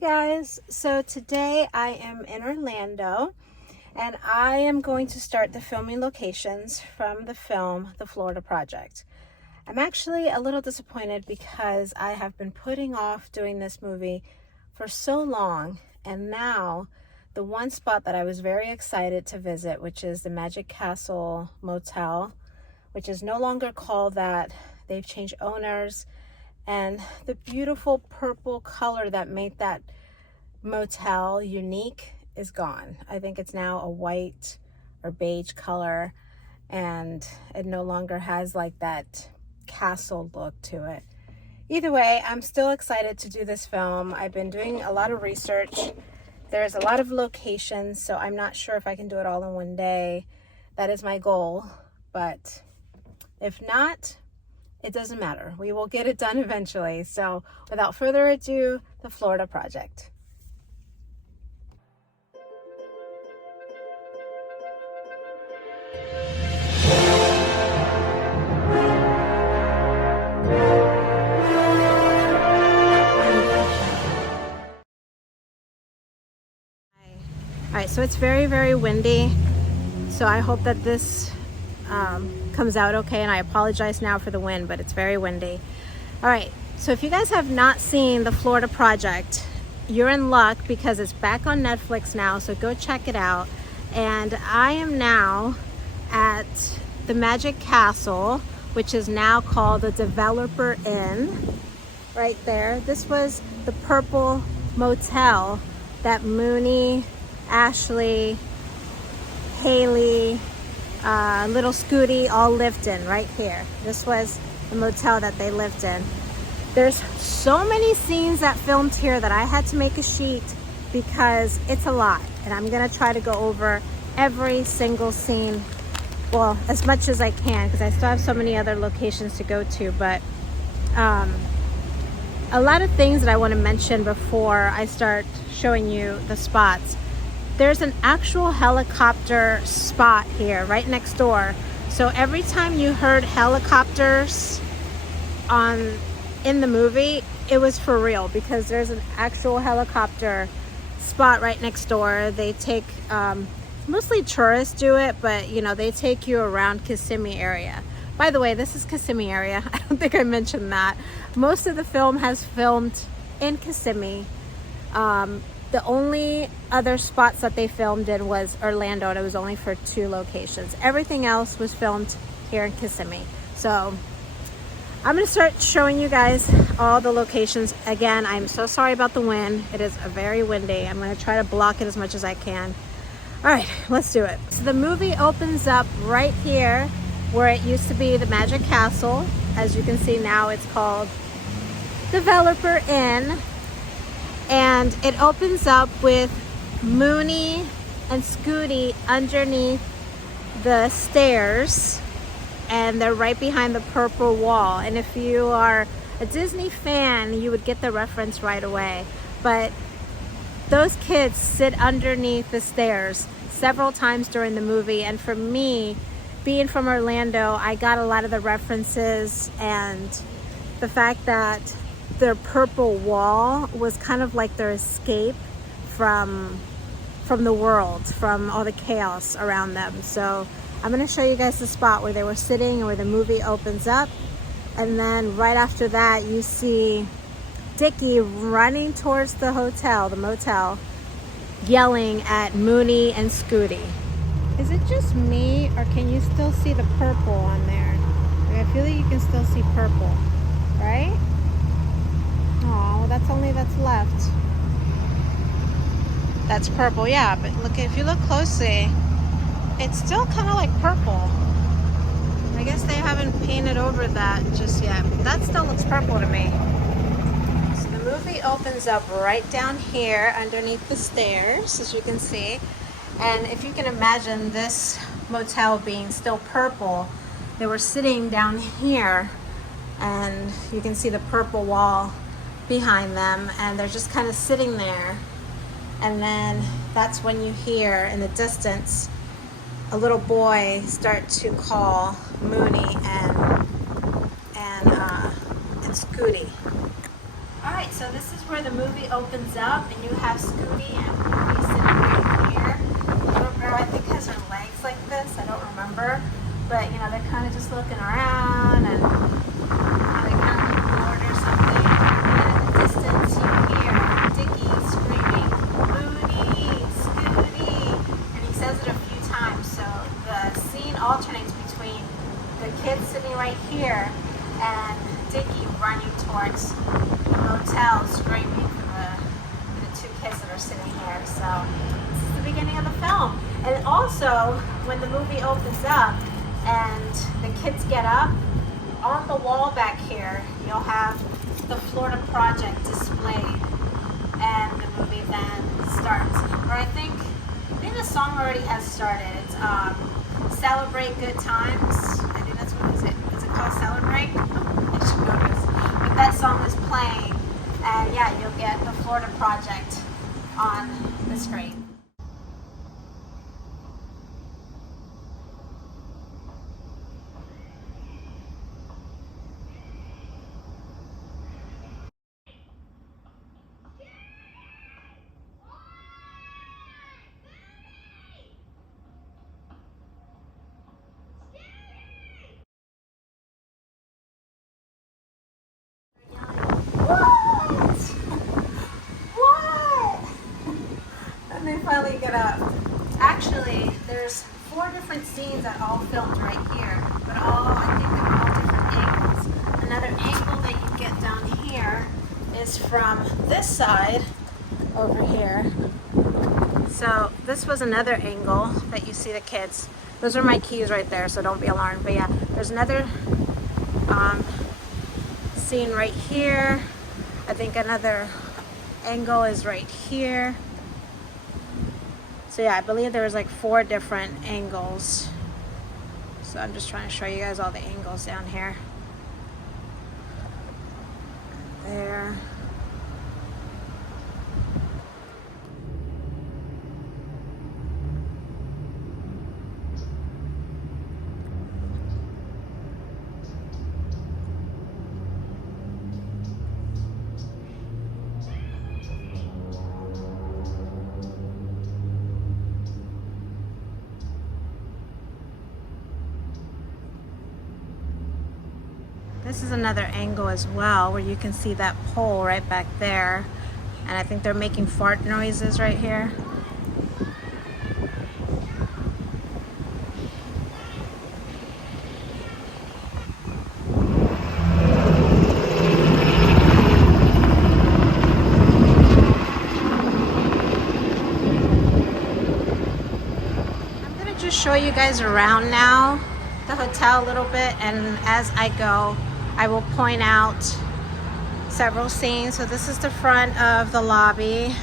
Guys, so today I am in Orlando and I am going to start the filming locations from the film The Florida Project. I'm actually a little disappointed because I have been putting off doing this movie for so long, and now the one spot that I was very excited to visit, which is the Magic Castle Motel, which is no longer called that. They've changed owners, and the beautiful purple color that made that motel unique is gone. I think it's now a white or beige color, and it no longer has like that castle look to it. Either way, I'm still excited to do this film. I've been doing a lot of research. There's a lot of locations, so I'm not sure if I can do it all in one day. That is my goal, but if not, it doesn't matter. We will get it done eventually. So without further ado, The Florida Project. All right, so it's very, very windy. So I hope that this comes out okay, and I apologize now for the wind, but it's very windy. All right, so if you guys have not seen The Florida Project, you're in luck because it's back on Netflix now, so go check it out. And I am now at the Magic Castle, which is now called the Developer Inn, right there. This was the purple motel that Mooney, Ashley, Haley, little Scooty all lived in right here. This was the motel that they lived in. There's so many scenes that filmed here that I had to make a sheet because it's a lot, and I'm gonna try to go over every single scene, well, as much as I can, because I still have so many other locations to go to. But a lot of things that I want to mention before I start showing you the spots. There's an actual helicopter spot here right next door. So every time you heard helicopters in the movie, it was for real, because there's an actual helicopter spot right next door. They take, mostly tourists do it, but you know, they take you around Kissimmee area. By the way, this is Kissimmee area. I don't think I mentioned that. Most of the film has filmed in Kissimmee. The only other spots that they filmed in was Orlando, and it was only for 2 locations. Everything else was filmed here in Kissimmee. So I'm gonna start showing you guys all the locations. Again, I'm so sorry about the wind. It is very windy. I'm gonna try to block it as much as I can. All right, let's do it. So the movie opens up right here where it used to be the Magic Castle. As you can see now, it's called Developer Inn. And it opens up with Mooney and Scooty underneath the stairs, and they're right behind the purple wall. And if you are a Disney fan, you would get the reference right away. But those kids sit underneath the stairs several times during the movie, and for me, being from Orlando, I got a lot of the references, and the fact that their purple wall was kind of like their escape from the world, from all the chaos around them. So I'm going to show you guys the spot where they were sitting, where the movie opens up, and then right after that you see Dickie running towards the hotel, the motel, yelling at Mooney and Scooty. Is it just me, or can you still see the purple on there? I feel like you can still see purple, right? Oh, that's left. That's purple, yeah, but look, if you look closely, it's still kind of like purple. I guess they haven't painted over that just yet. That still looks purple to me. So the movie opens up right down here underneath the stairs, as you can see. And if you can imagine this motel being still purple, they were sitting down here, and you can see the purple wall behind them, and they're just kind of sitting there. And then that's when you hear in the distance a little boy start to call Mooney and Scooty. All right, so this is where the movie opens up, and you have Scooty and Mooney sitting right here. The little girl, I think, has her legs like this. I don't remember. But, you know, they're kind of just looking around, and they kind of look bored or something. And in the distance, you hear Dickie screaming, Mooney, Scooty. And he says it a few times, so the scene alternates between the kids sitting right here and Dickie running towards the motel screaming for the two kids that are sitting here. So this is the beginning of the film. And also, when the movie opens up and the kids get up, on the wall back here, you'll have the Florida Project displayed. And the movie then starts. Or I think the song already has started. It's Celebrate Good Times. I think that's what is it. Is it called Celebrate? I should know this. But that song is playing, and yeah, you'll get the Florida Project on the screen. And they finally get up. Actually, there's 4 different scenes that all filmed right here, but I think they're all different angles. Another angle that you get down here is from this side over here. So this was another angle that you see the kids. Those are my keys right there, so don't be alarmed. But yeah, there's another scene right here. I think another angle is right here. So yeah, I believe there was like 4 different angles. So I'm just trying to show you guys all the angles down here. There. This is another angle as well, where you can see that pole right back there. And I think they're making fart noises right here. I'm gonna just show you guys around now, the hotel a little bit, and as I go, I will point out several scenes. So this is the front of the lobby.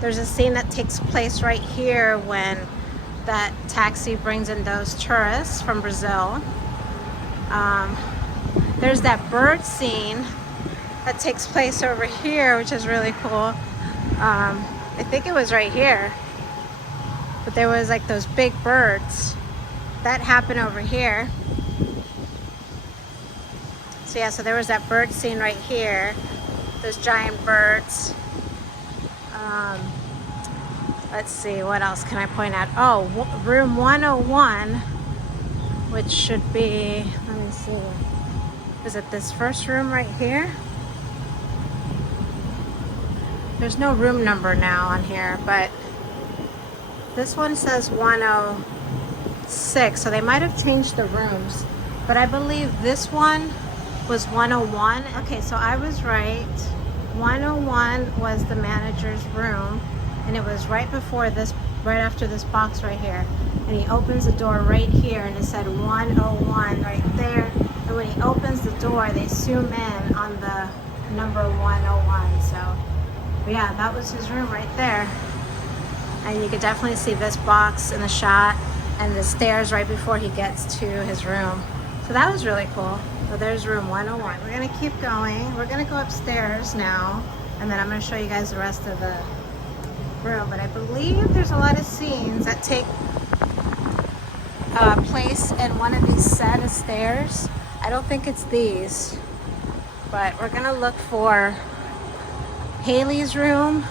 There's a scene that takes place right here when that taxi brings in those tourists from Brazil. There's that bird scene that takes place over here, which is really cool. I think it was right here, but there was like those big birds that happened over here. So yeah, so there was that bird scene right here, those giant birds. Let's see, what else can I point out? Oh, room 101, which should be, let me see, is it this first room right here? There's no room number now on here, but this one says 106, so they might have changed the rooms, but I believe this one was 101. Okay, so I was right. 101 was the manager's room, and it was right before this, right after this box right here. And he opens the door right here, and it said 101 right there. And when he opens the door, they zoom in on the number 101. So yeah, that was his room right there. And you could definitely see this box in the shot and the stairs right before he gets to his room. So that was really cool. So there's room 101. We're gonna keep going. We're gonna go upstairs now, and then I'm gonna show you guys the rest of the room. But I believe there's a lot of scenes that take place in one of these set of stairs. I don't think it's these, but we're gonna look for Haley's room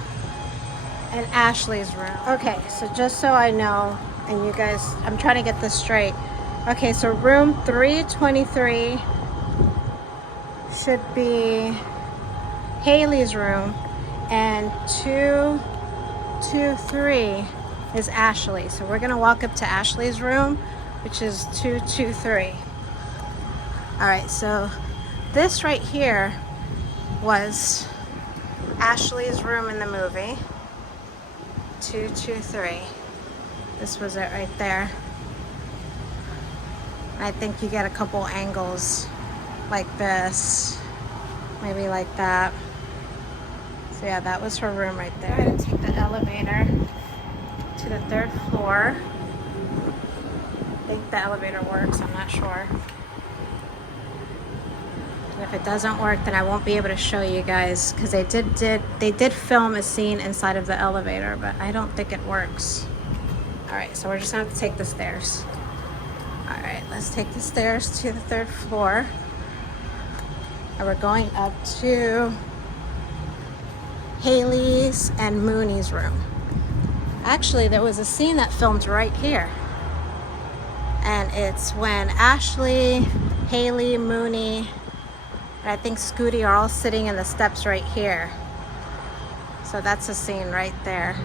and Ashley's room. Okay, so just so I know, and you guys, I'm trying to get this straight. Okay, so room 323 should be Haley's room, and 223 is Ashley. So we're gonna walk up to Ashley's room, which is 223. All right, so this right here was Ashley's room in the movie, 223. This was it right there. I think you get a couple angles like this, maybe like that. So yeah, that was her room right there. I'm gonna take the elevator to the 3rd floor. I think the elevator works, I'm not sure. And if it doesn't work, then I won't be able to show you guys, because they did film a scene inside of the elevator, but I don't think it works. All right, so we're just gonna have to take the stairs. All right, let's take the stairs to the 3rd floor. And we're going up to Haley's and Mooney's room. Actually, there was a scene that filmed right here. And it's when Ashley, Haley, Mooney, and I think Scooty are all sitting in the steps right here. So that's a scene right there.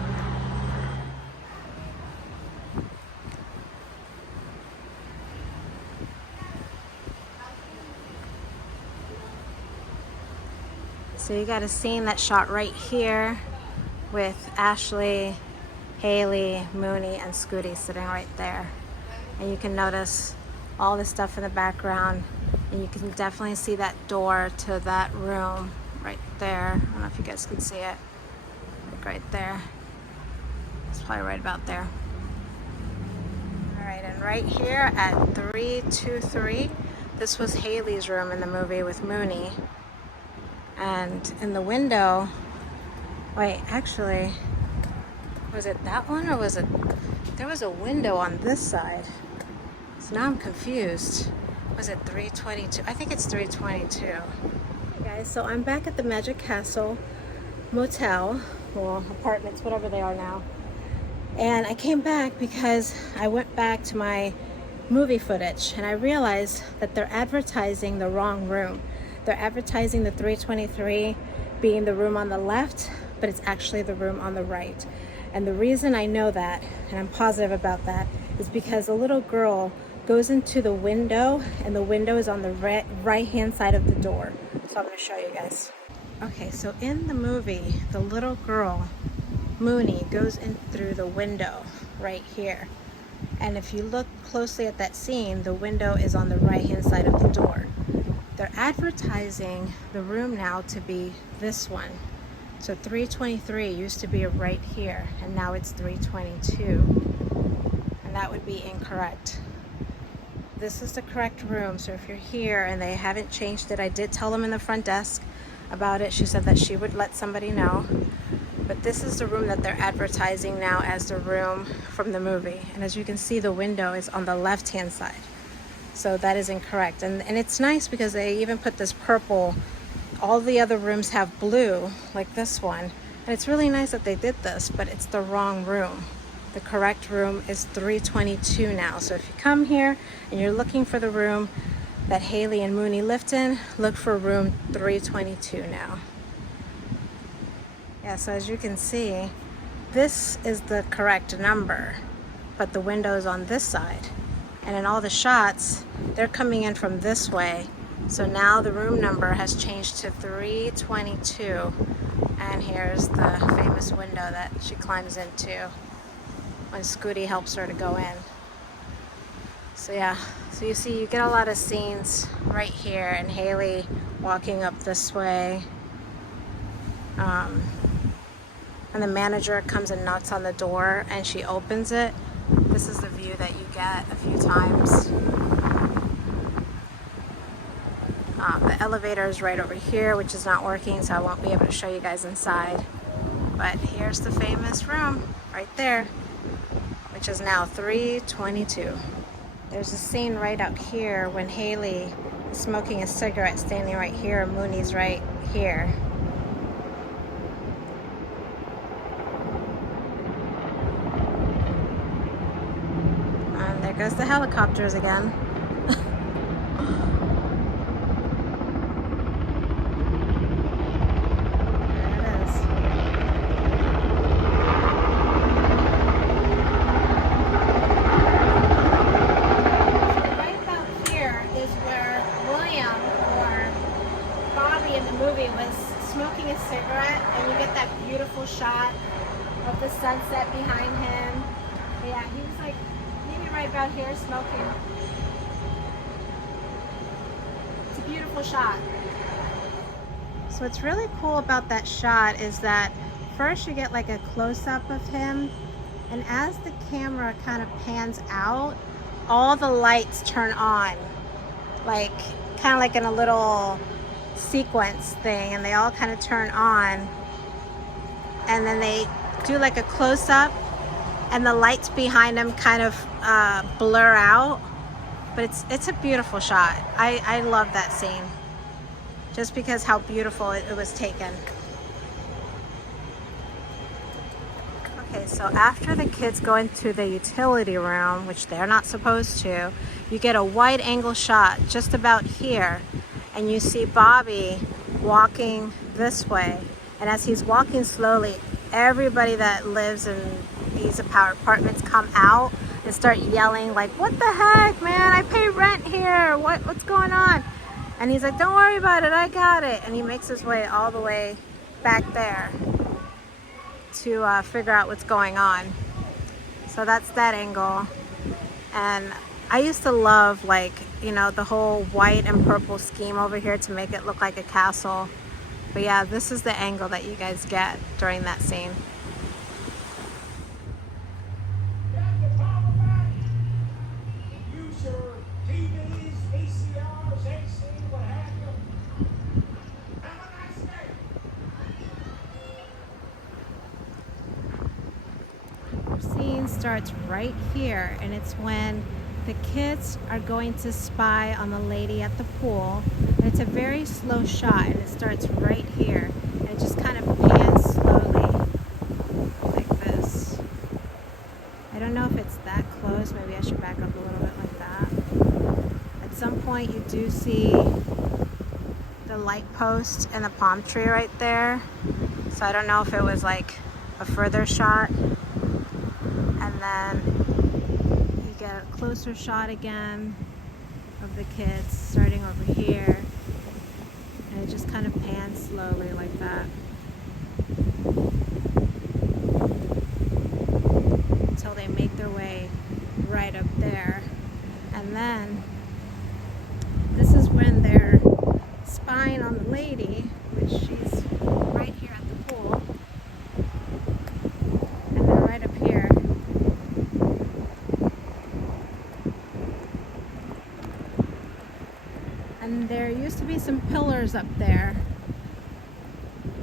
So you got a scene that shot right here with Ashley, Haley, Mooney, and Scooty sitting right there. And you can notice all the stuff in the background, and you can definitely see that door to that room right there. I don't know if you guys can see it, like right there. It's probably right about there. All right, and right here at 323, this was Haley's room in the movie with Mooney. And in the window, wait, actually, was it that one, or was it, there was a window on this side. So now I'm confused. Was it 322? I think it's 322. Hey guys, so I'm back at the Magic Castle Motel, well, apartments, whatever they are now. And I came back because I went back to my movie footage, and I realized that they're advertising the wrong room. They're advertising the 323 being the room on the left, but it's actually the room on the right. And the reason I know that, and I'm positive about that, is because a little girl goes into the window, and the window is on the right-hand side of the door. So I'm gonna show you guys. Okay, so in the movie, the little girl, Mooney, goes in through the window right here. And if you look closely at that scene, the window is on the right-hand side of the door. They're advertising the room now to be this one. So 323 used to be right here, and now it's 322. And that would be incorrect. This is the correct room. So if you're here and they haven't changed it, I did tell them in the front desk about it. She said that she would let somebody know. But this is the room that they're advertising now as the room from the movie. And as you can see, the window is on the left-hand side. So that is incorrect. And it's nice because they even put this purple. All the other rooms have blue, like this one. And it's really nice that they did this, but it's the wrong room. The correct room is 322 now. So if you come here and you're looking for the room that Haley and Mooney lived in, look for room 322 now. Yeah, so as you can see, this is the correct number, but the window is on this side. And in all the shots, they're coming in from this way. So now the room number has changed to 322. And here's the famous window that she climbs into when Scooty helps her to go in. So yeah, so you see, you get a lot of scenes right here, and Haley walking up this way. And the manager comes and knocks on the door, and she opens it. This is the view that you get a few times. The elevator is right over here, which is not working, so I won't be able to show you guys inside. But here's the famous room right there, which is now 322. There's a scene right out here when Haley is smoking a cigarette standing right here, and Mooney's right here. There goes the helicopters again. Smoking a cigarette, and you get that beautiful shot of the sunset behind him. But yeah, he was like maybe right about here smoking. It's a beautiful shot. So what's really cool about that shot is that first you get like a close-up of him, and as the camera kind of pans out, all the lights turn on, like kind of like in a little sequence thing, and they all kind of turn on, and then they do like a close-up and the lights behind them kind of blur out, but it's a beautiful shot. I love that scene just because how beautiful it was taken. Okay, so after the kids go into the utility room, which they're not supposed to, you get a wide angle shot just about here, and you see Bobby walking this way. And as he's walking slowly, everybody that lives in these apartments come out and start yelling like, "What the heck, man? I pay rent here. What's going on?" And he's like, "Don't worry about it, I got it." And he makes his way all the way back there to figure out what's going on. So that's that angle. And I used to love, like, you know, the whole white and purple scheme over here to make it look like a castle. But yeah, this is the angle that you guys get during that scene. Our scene starts right here, and it's when the kids are going to spy on the lady at the pool. And it's a very slow shot, and it starts right here. And it just kind of pans slowly like this. I don't know if it's that close. Maybe I should back up a little bit like that. At some point you do see the light post and the palm tree right there. So I don't know if it was like a further shot. And then get a closer shot again of the kids starting over here, and it just kind of pans slowly like that until they make their way right up there. And then this is when they're spying on the lady, which she's right here at the pool, and they're right up here. And there used to be some pillars up there,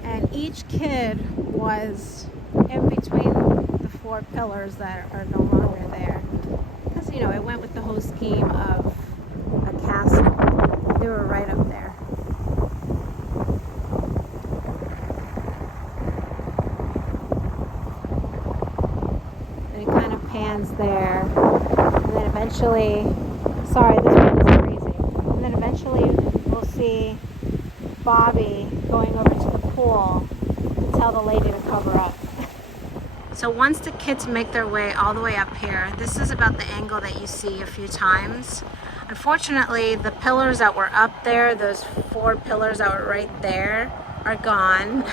and each kid was in between the four pillars that are no longer there, because, you know, it went with the whole scheme of a castle. They were right up there. And it kind of pans there, and then eventually, sorry, this one is crazy. And then eventually we'll see Bobby going over to the pool to tell the lady to cover up. So once the kids make their way all the way up here, this is about the angle that you see a few times. Unfortunately, the pillars that were up there, those four pillars that were right there, are gone.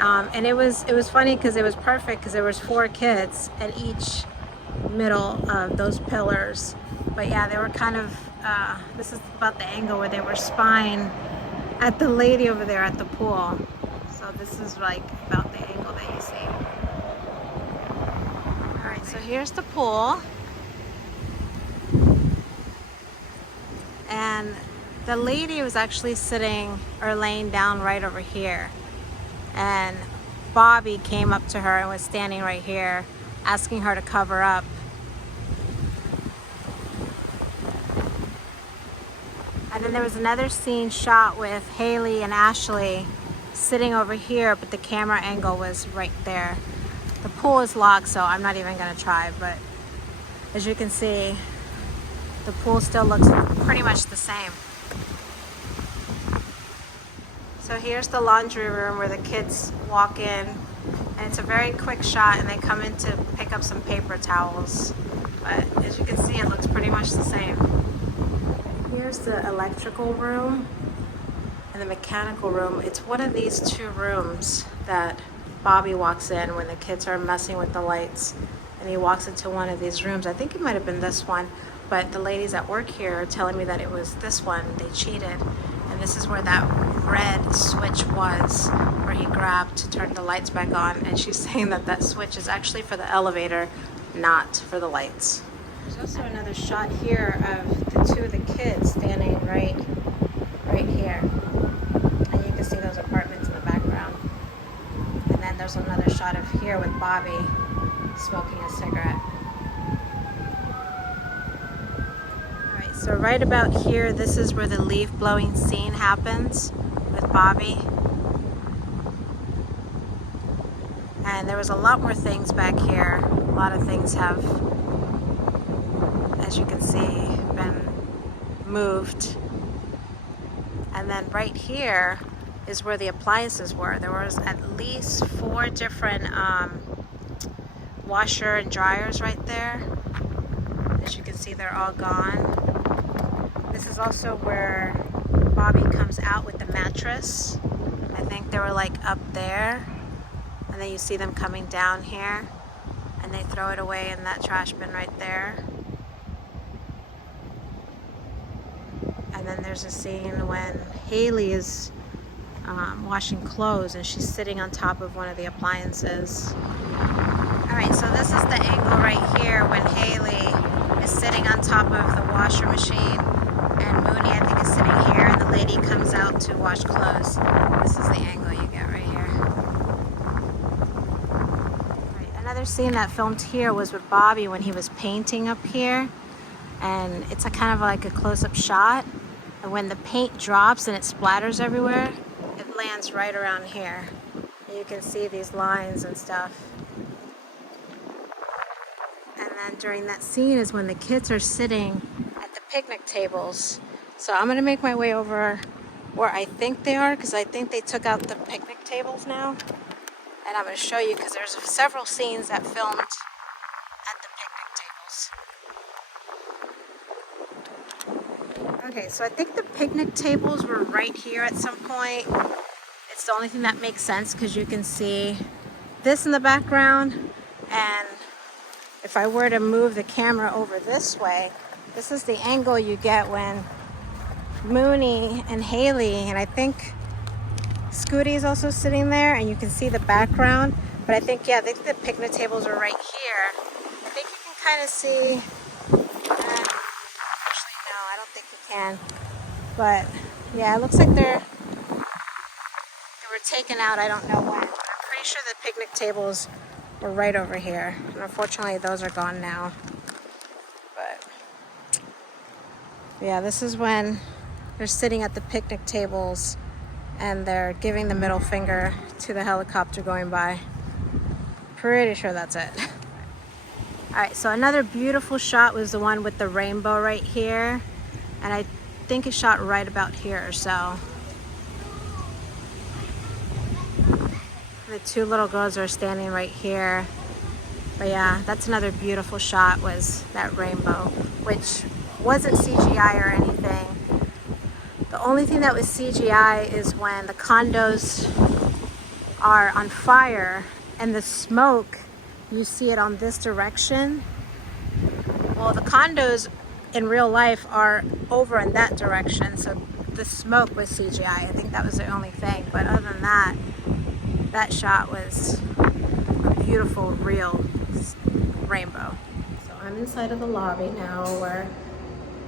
And it was funny because it was perfect because there was four kids at each middle of those pillars. But yeah, they were kind of, this is about the angle where they were spying at the lady over there at the pool. So this is like about the angle that you see. All right, so here's the pool. And the lady was actually sitting or laying down right over here. And Bobby came up to her and was standing right here asking her to cover up. And then there was another scene shot with Haley and Ashley sitting over here, but the camera angle was right there. The pool is locked, so I'm not even gonna try, but As you can see, the pool still looks pretty much the same. So here's the laundry room where the kids walk in, and it's a very quick shot, and they come in to pick up some paper towels. But as you can see, it looks pretty much the same. Here's the electrical room and the mechanical room. It's one of these two rooms that Bobby walks in when the kids are messing with the lights, and he walks into one of these rooms. I think it might have been this one, but the ladies at work here are telling me that it was this one. They cheated, and this is where that red switch was, where he grabbed to turn the lights back on, and she's saying that that switch is actually for the elevator, not for the lights. There's also another shot here of the two of the kids standing right here, and you can see those apartments in the background. And then there's another shot of here with Bobby smoking a cigarette. Alright, so right about here, this is where the leaf blowing scene happens with Bobby. And there was a lot more things back here. A lot of things have, as you can see, been moved. And then right here is where the appliances were. There was at least 4 different washer and dryers right there. As you can see, they're all gone. This is also where Bobby comes out with the mattress. I think they were like up there. And then you see them coming down here, and they throw it away in that trash bin right there. And then there's a scene when Haley is washing clothes, and she's sitting on top of one of the appliances. Alright, so this is the angle right here when Haley is sitting on top of the washer machine, and Mooney, I think, is sitting here, and the lady comes out to wash clothes. This is the angle you get right here. Right, another scene that filmed here was with Bobby when he was painting up here, and it's a kind of like a close-up shot, and when the paint drops and it splatters everywhere, it lands right around here. And you can see these lines and stuff. And then during that scene is when the kids are sitting at the picnic tables. So I'm gonna make my way over where I think they are, because I think they took out the picnic tables now. And I'm gonna show you, because there's several scenes that filmed at the picnic tables. Okay, so I think the picnic tables were right here at some point. It's the only thing that makes sense, because you can see this in the background, and if I were to move the camera over this way, this is the angle you get when Mooney and Haley, and I think Scooty is also sitting there, and you can see the background. But I think, yeah, I think the picnic tables are right here. I think you can kind of see, actually no, I don't think you can. But yeah, it looks like they were taken out, I don't know when. But I'm pretty sure the picnic tables were right over here. And unfortunately, those are gone now. But yeah, this is when they're sitting at the picnic tables and they're giving the middle finger to the helicopter going by. Pretty sure that's it. All right, so another beautiful shot was the one with the rainbow right here. And I think it shot right about here or so. The 2 little girls are standing right here. But yeah, that's another beautiful shot, was that rainbow, which wasn't CGI or anything. The only thing that was CGI is when the condos are on fire and the smoke, you see it on this direction. Well, the condos in real life are over in that direction, so the smoke was CGI. I think that was the only thing. But other than that, that shot was a beautiful, real rainbow. So I'm inside of the lobby now, where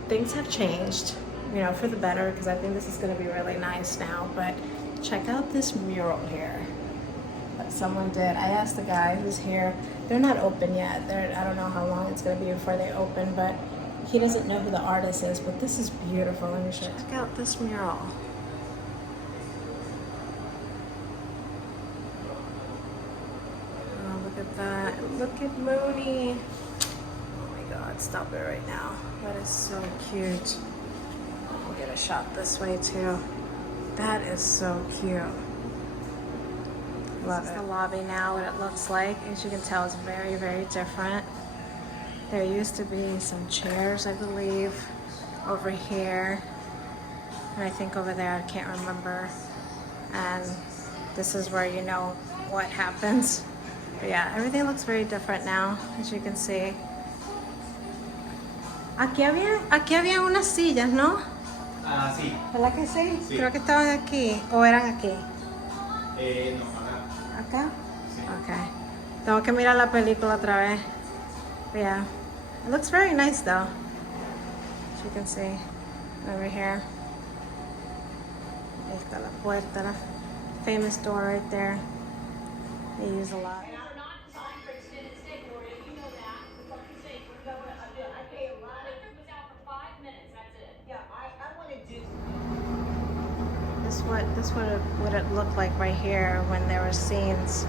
things have changed, you know, for the better, because I think this is going to be really nice now. But check out this mural here that someone did. I asked the guy who's here. They're not open yet. I don't know how long it's going to be before they open, but he doesn't know who the artist is. But this is beautiful. Let me check out this mural. Oh, look at that. Look at Mooney. Oh my God. can't stop it right now. That is so cute. We'll get a shot this way too. That is so cute. Love it. This is the lobby now, what it looks like. As you can tell, it's very, very different. There used to be some chairs, I believe, over here. And I think over there, I can't remember. And this is where you know what happens. But yeah, everything looks very different now, as you can see. Aquí había unas sillas, ¿no? Ah, sí. ¿Verdad que sí? Sí. Creo que estaban aquí, o eran aquí. No, acá. ¿Acá? Sí. Okay. Tengo que mirar la película otra vez. But yeah, it looks very nice though. As you can see over here. Ahí está la puerta, la famous door right there. They use a lot. This would it look like right here when there were scenes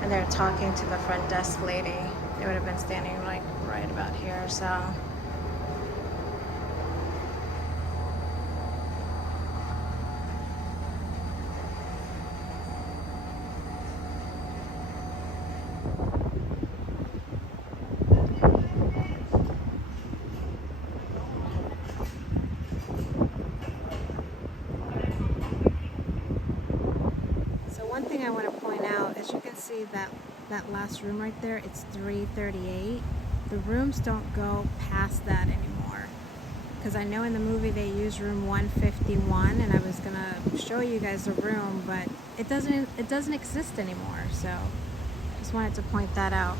and they're talking to the front desk lady. They would have been standing like right about here, so. I want to point out, as you can see, that last room right there, it's 338. The rooms don't go past that anymore, because I know in the movie they use room 151, and I was gonna show you guys the room, but it doesn't exist anymore. So just wanted to point that out.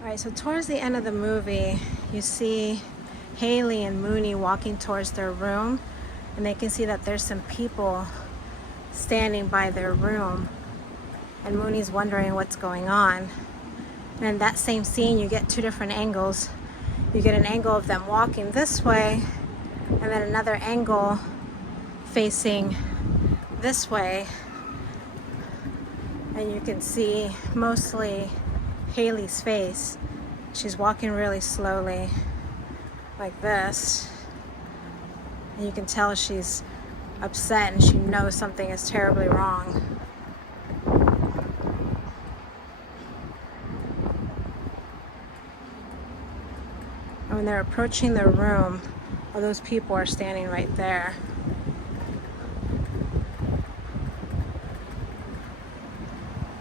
Alright, so towards the end of the movie, you see Haley and Mooney walking towards their room, and they can see that there's some people standing by their room, and Mooney's wondering what's going on. And in that same scene, you get two different angles. You get an angle of them walking this way, and then another angle facing this way, and you can see mostly Haley's face. She's walking really slowly like this, and you can tell she's upset and she knows something is terribly wrong. And when they're approaching their room, all those people are standing right there.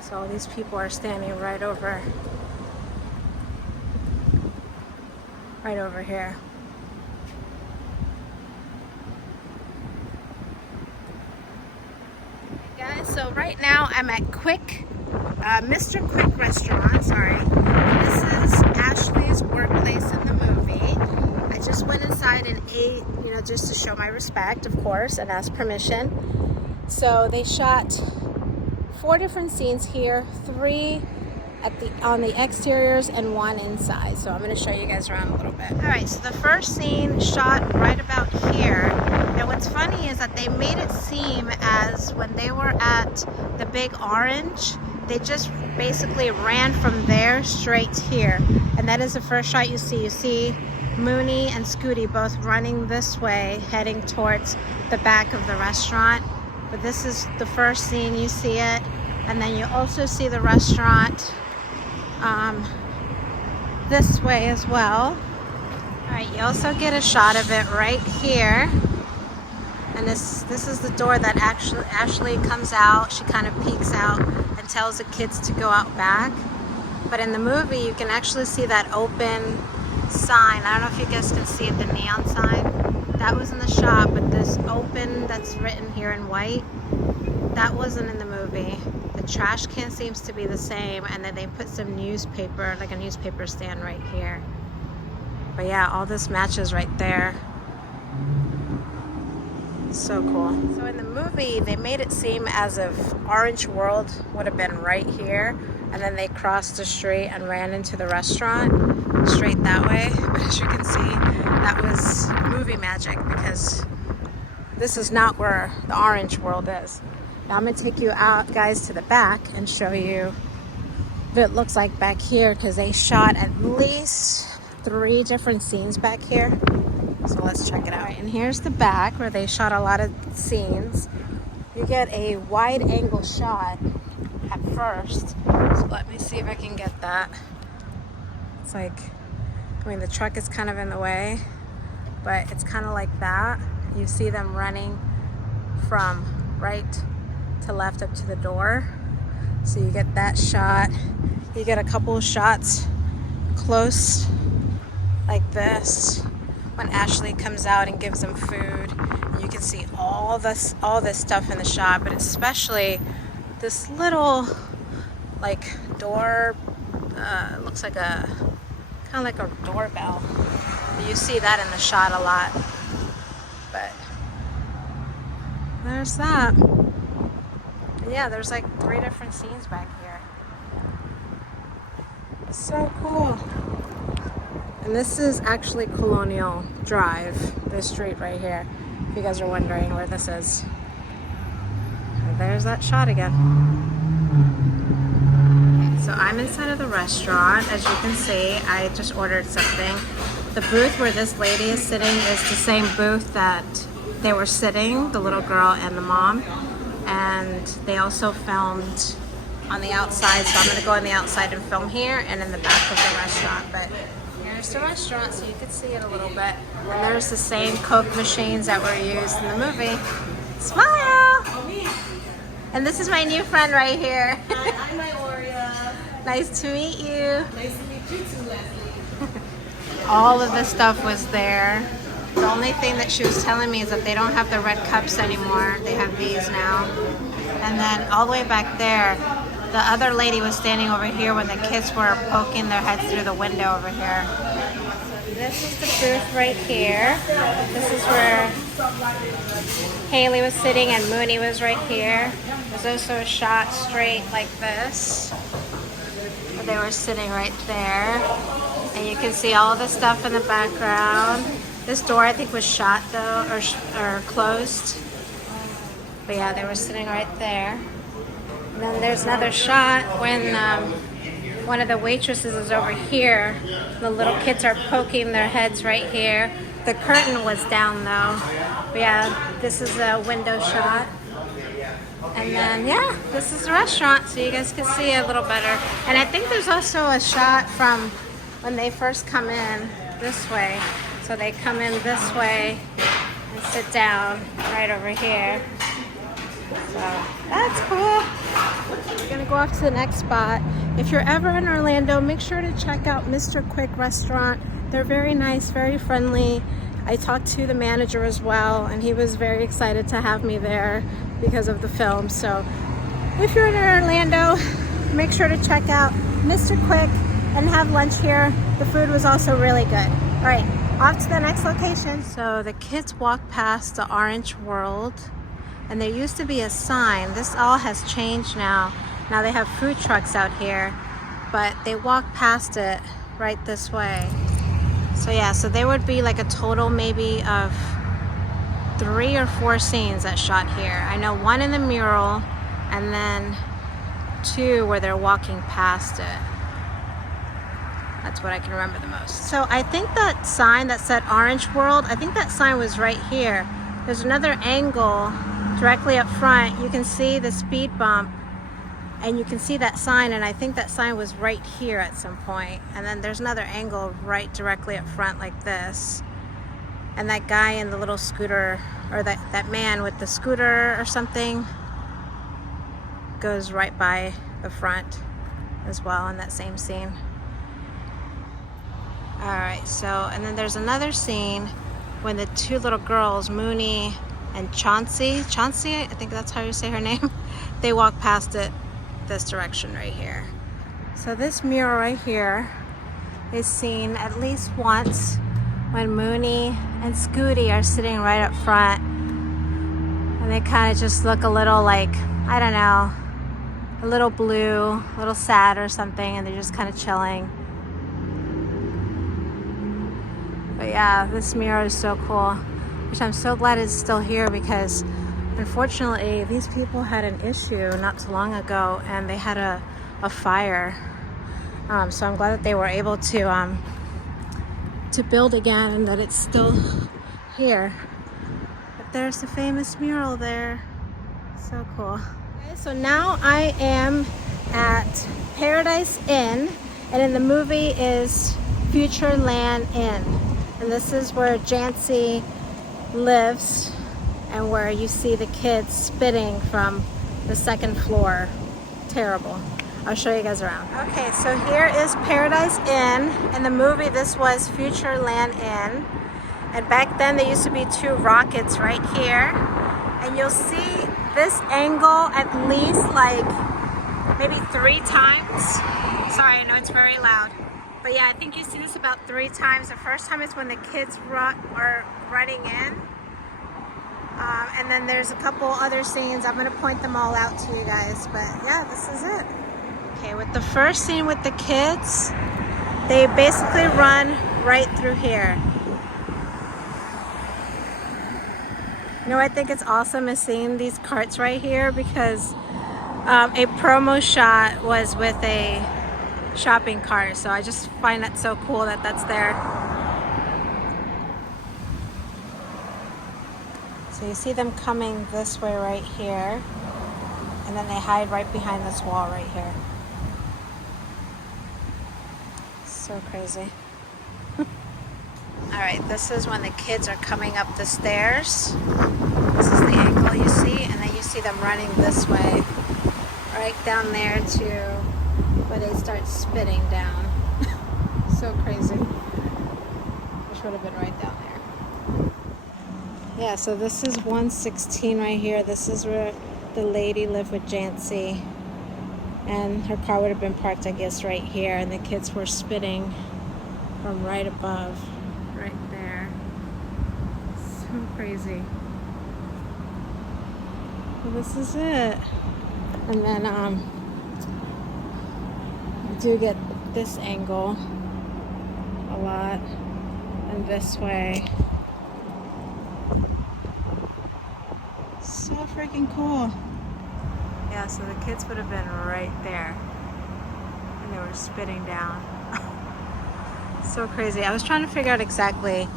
So all these people are standing right over here. Hey guys, so right now I'm at Mr. Quick restaurant, sorry. This is Ashley's workplace in the movie. I just went inside and ate, just to show my respect, of course, and ask permission. So they shot 4 different scenes here, 3 on the exteriors and 1 inside. So I'm going to show you guys around a little bit. All right, so the first scene shot right about here. And what's funny is that they made it seem as when they were at the Big Orange, they just basically ran from there straight here. And that is the first shot you see. You see Mooney and Scooty both running this way, heading towards the back of the restaurant. But this is the first scene, you see it. And then you also see the restaurant this way as well. All right, you also get a shot of it right here. And this is the door that Ashley comes out. She kind of peeks out and tells the kids to go out back. But in the movie, you can actually see that open sign. I don't know if you guys can see it, the neon sign. That was in the shot, but this open that's written here in white, that wasn't in the movie. The trash can seems to be the same, and then they put some newspaper, like a newspaper stand right here. But yeah, all this matches right there. So cool. So in the movie, they made it seem as if Orange World would have been right here, and then they crossed the street and ran into the restaurant straight that way. But as you can see, that was movie magic, because this is not where the Orange World is. Now I'm gonna take you out, guys, to the back and show you what it looks like back here, because they shot at least 3 different scenes back here. So let's check it out. And here's the back where they shot a lot of scenes. You get a wide angle shot at first. So let me see if I can get that. It's like, I mean, the truck is kind of in the way, but it's kind of like that. You see them running from right to left up to the door. So you get that shot. You get a couple of shots close like this when Ashley comes out and gives them food. You can see all this stuff in the shot, but especially this little like door, looks like a kind of like a doorbell. You see that in the shot a lot. But there's that. Yeah, there's like 3 different scenes back here. So cool. And this is actually Colonial Drive, this street right here, if you guys are wondering where this is. And there's that shot again. Okay, so I'm inside of the restaurant. As you can see, I just ordered something. The booth where this lady is sitting is the same booth that they were sitting, the little girl and the mom. And they also filmed on the outside, so I'm going to go on the outside and film here and in the back of the restaurant. But here's the restaurant, so you can see it a little bit. And there's the same Coke machines that were used in the movie. Smile! And this is my new friend right here. Hi, I'm Valeria. Nice to meet you. Nice to meet you too, Leslie. All of this stuff was there. The only thing that she was telling me is that they don't have the red cups anymore. They have these now. And then all the way back there, the other lady was standing over here when the kids were poking their heads through the window over here. So this is the booth right here. This is where Haley was sitting and Mooney was right here. There's also a shot straight like this, where they were sitting right there. And you can see all the stuff in the background. This door I think was shut though, or closed. But yeah, they were sitting right there. And then there's another shot when one of the waitresses is over here. The little kids are poking their heads right here. The curtain was down though. But yeah, this is a window shot. And then yeah, this is the restaurant, so you guys can see it a little better. And I think there's also a shot from when they first come in this way. So they come in this way and sit down right over here. So that's cool. We're gonna go off to the next spot. If you're ever in Orlando, make sure to check out Mr. Quick Restaurant. They're very nice, very friendly. I talked to the manager as well, and he was very excited to have me there because of the film. So if you're in Orlando, make sure to check out Mr. Quick and have lunch here. The food was also really good. All right, off to the next location. So the kids walked past the Orange World, and there used to be a sign. This all has changed now. Now they have food trucks out here, but they walk past it right this way. So yeah, so there would be like a total maybe of 3 or 4 scenes that shot here. I know 1 in the mural, and then 2 where they're walking past it. That's what I can remember the most. So I think that sign that said Orange World, I think that sign was right here. There's another angle directly up front. You can see the speed bump, and you can see that sign, and I think that sign was right here at some point. And then there's another angle right directly up front like this. And that guy in the little scooter, or that man with the scooter or something, goes right by the front as well in that same scene. All right, so, and then there's another scene when the 2 little girls, Mooney and Chauncey, I think that's how you say her name, they walk past it this direction right here. So this mural right here is seen at least once when Mooney and Scooty are sitting right up front And they kind of just look a little like, I don't know, a little blue, a little sad or something, and they're just kind of chilling. But yeah, this mural is so cool, which I'm so glad it's still here because unfortunately these people had an issue not too long ago and they had a fire. So I'm glad that they were able to build again and that it's still here. But there's the famous mural there. So cool. Okay, so now I am at Paradise Inn, and in the movie is Futureland Inn. And this is where Jancy lives and where you see the kids spitting from the second floor. Terrible. I'll show you guys around. Okay, so here is Paradise Inn. In the movie, this was Futureland Inn. And back then, there used to be two rockets right here. And you'll see this angle at least like maybe 3 times. Sorry, I know it's very loud. But yeah, I think you see this about 3 times. The first time is when the kids are running in. And then there's a couple other scenes. I'm gonna point them all out to you guys. But yeah, this is it. Okay, with the first scene with the kids, they basically run right through here. You know what I think it's awesome is seeing these carts right here because a promo shot was with a shopping cart. So I just find that so cool that that's there. So you see them coming this way right here. And then they hide right behind this wall right here. So crazy. All right, this is when the kids are coming up the stairs. This is the angle you see, and then you see them running this way, right down there to where they start spitting down. So crazy. Which would have been right down there. Yeah, so this is 116 right here. This is where the lady lived with Jancy. And her car would have been parked, I guess, right here. And the kids were spitting from right above, right there. So crazy. Well, this is it. And then you do get this angle a lot. And this way. So freaking cool. Yeah, so the kids would have been right there. And they were spitting down. So crazy. I was trying to figure out exactly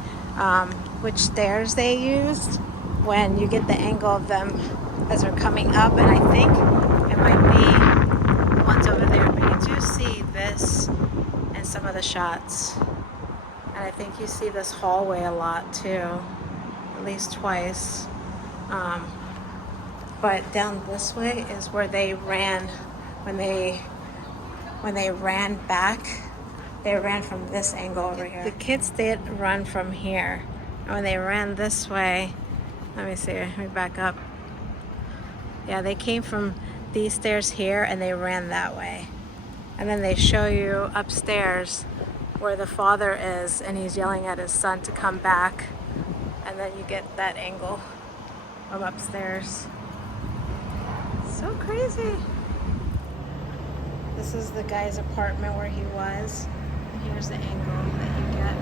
which stairs they used when you get the angle of them as they're coming up. And I think it might be the ones over there. But you do see this in some of the shots. And I think you see this hallway a lot too. At least twice. But down this way is where they ran when they ran back. They ran from this angle over here. The kids did run from here. And when they ran this way, let me see, let me back up. Yeah, they came from these stairs here and they ran that way. And then they show you upstairs where the father is and he's yelling at his son to come back. And then you get that angle from upstairs. So crazy. This is the guy's apartment where he was. And here's the angle that you get.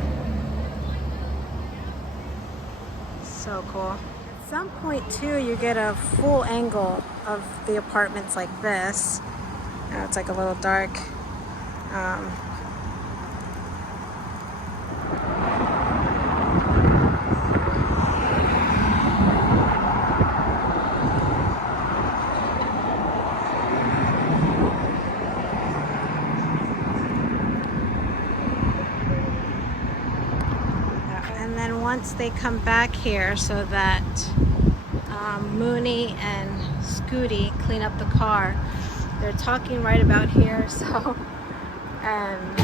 So cool. At some point too, you get a full angle of the apartments like this. Now it's like a little dark. Once they come back here so that Mooney and Scooty clean up the car, they're talking right about here, so and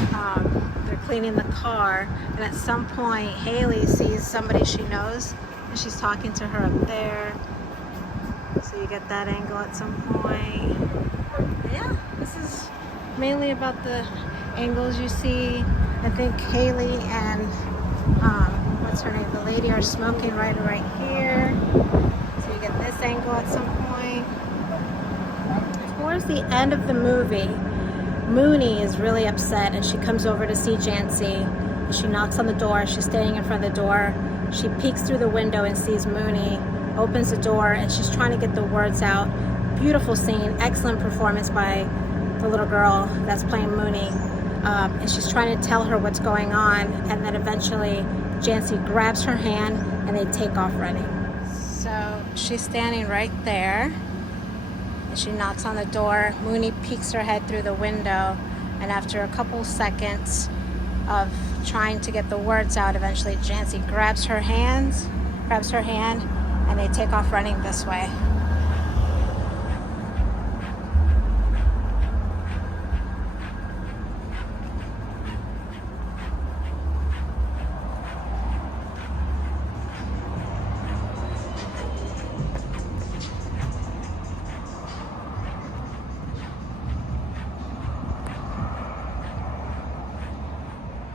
they're cleaning the car, and at some point Haley sees somebody she knows and she's talking to her up there, so you get that angle at some point. And yeah, this is mainly about the angles you see. I think Haley and what's her name, the lady, are smoking right here, so you get this angle at some point. Towards the end of the movie, Mooney is really upset and she comes over to see Jancy. She knocks on the door. She's standing in front of the door. She peeks through the window and sees Mooney, opens the door, and she's trying to get the words out. Beautiful scene, excellent performance by the little girl that's playing Mooney. And she's trying to tell her what's going on, and then eventually Jancy grabs her hand and they take off running. So she's standing right there and she knocks on the door. Mooney peeks her head through the window, and after a couple seconds of trying to get the words out, eventually Jancy grabs her hand, and they take off running this way.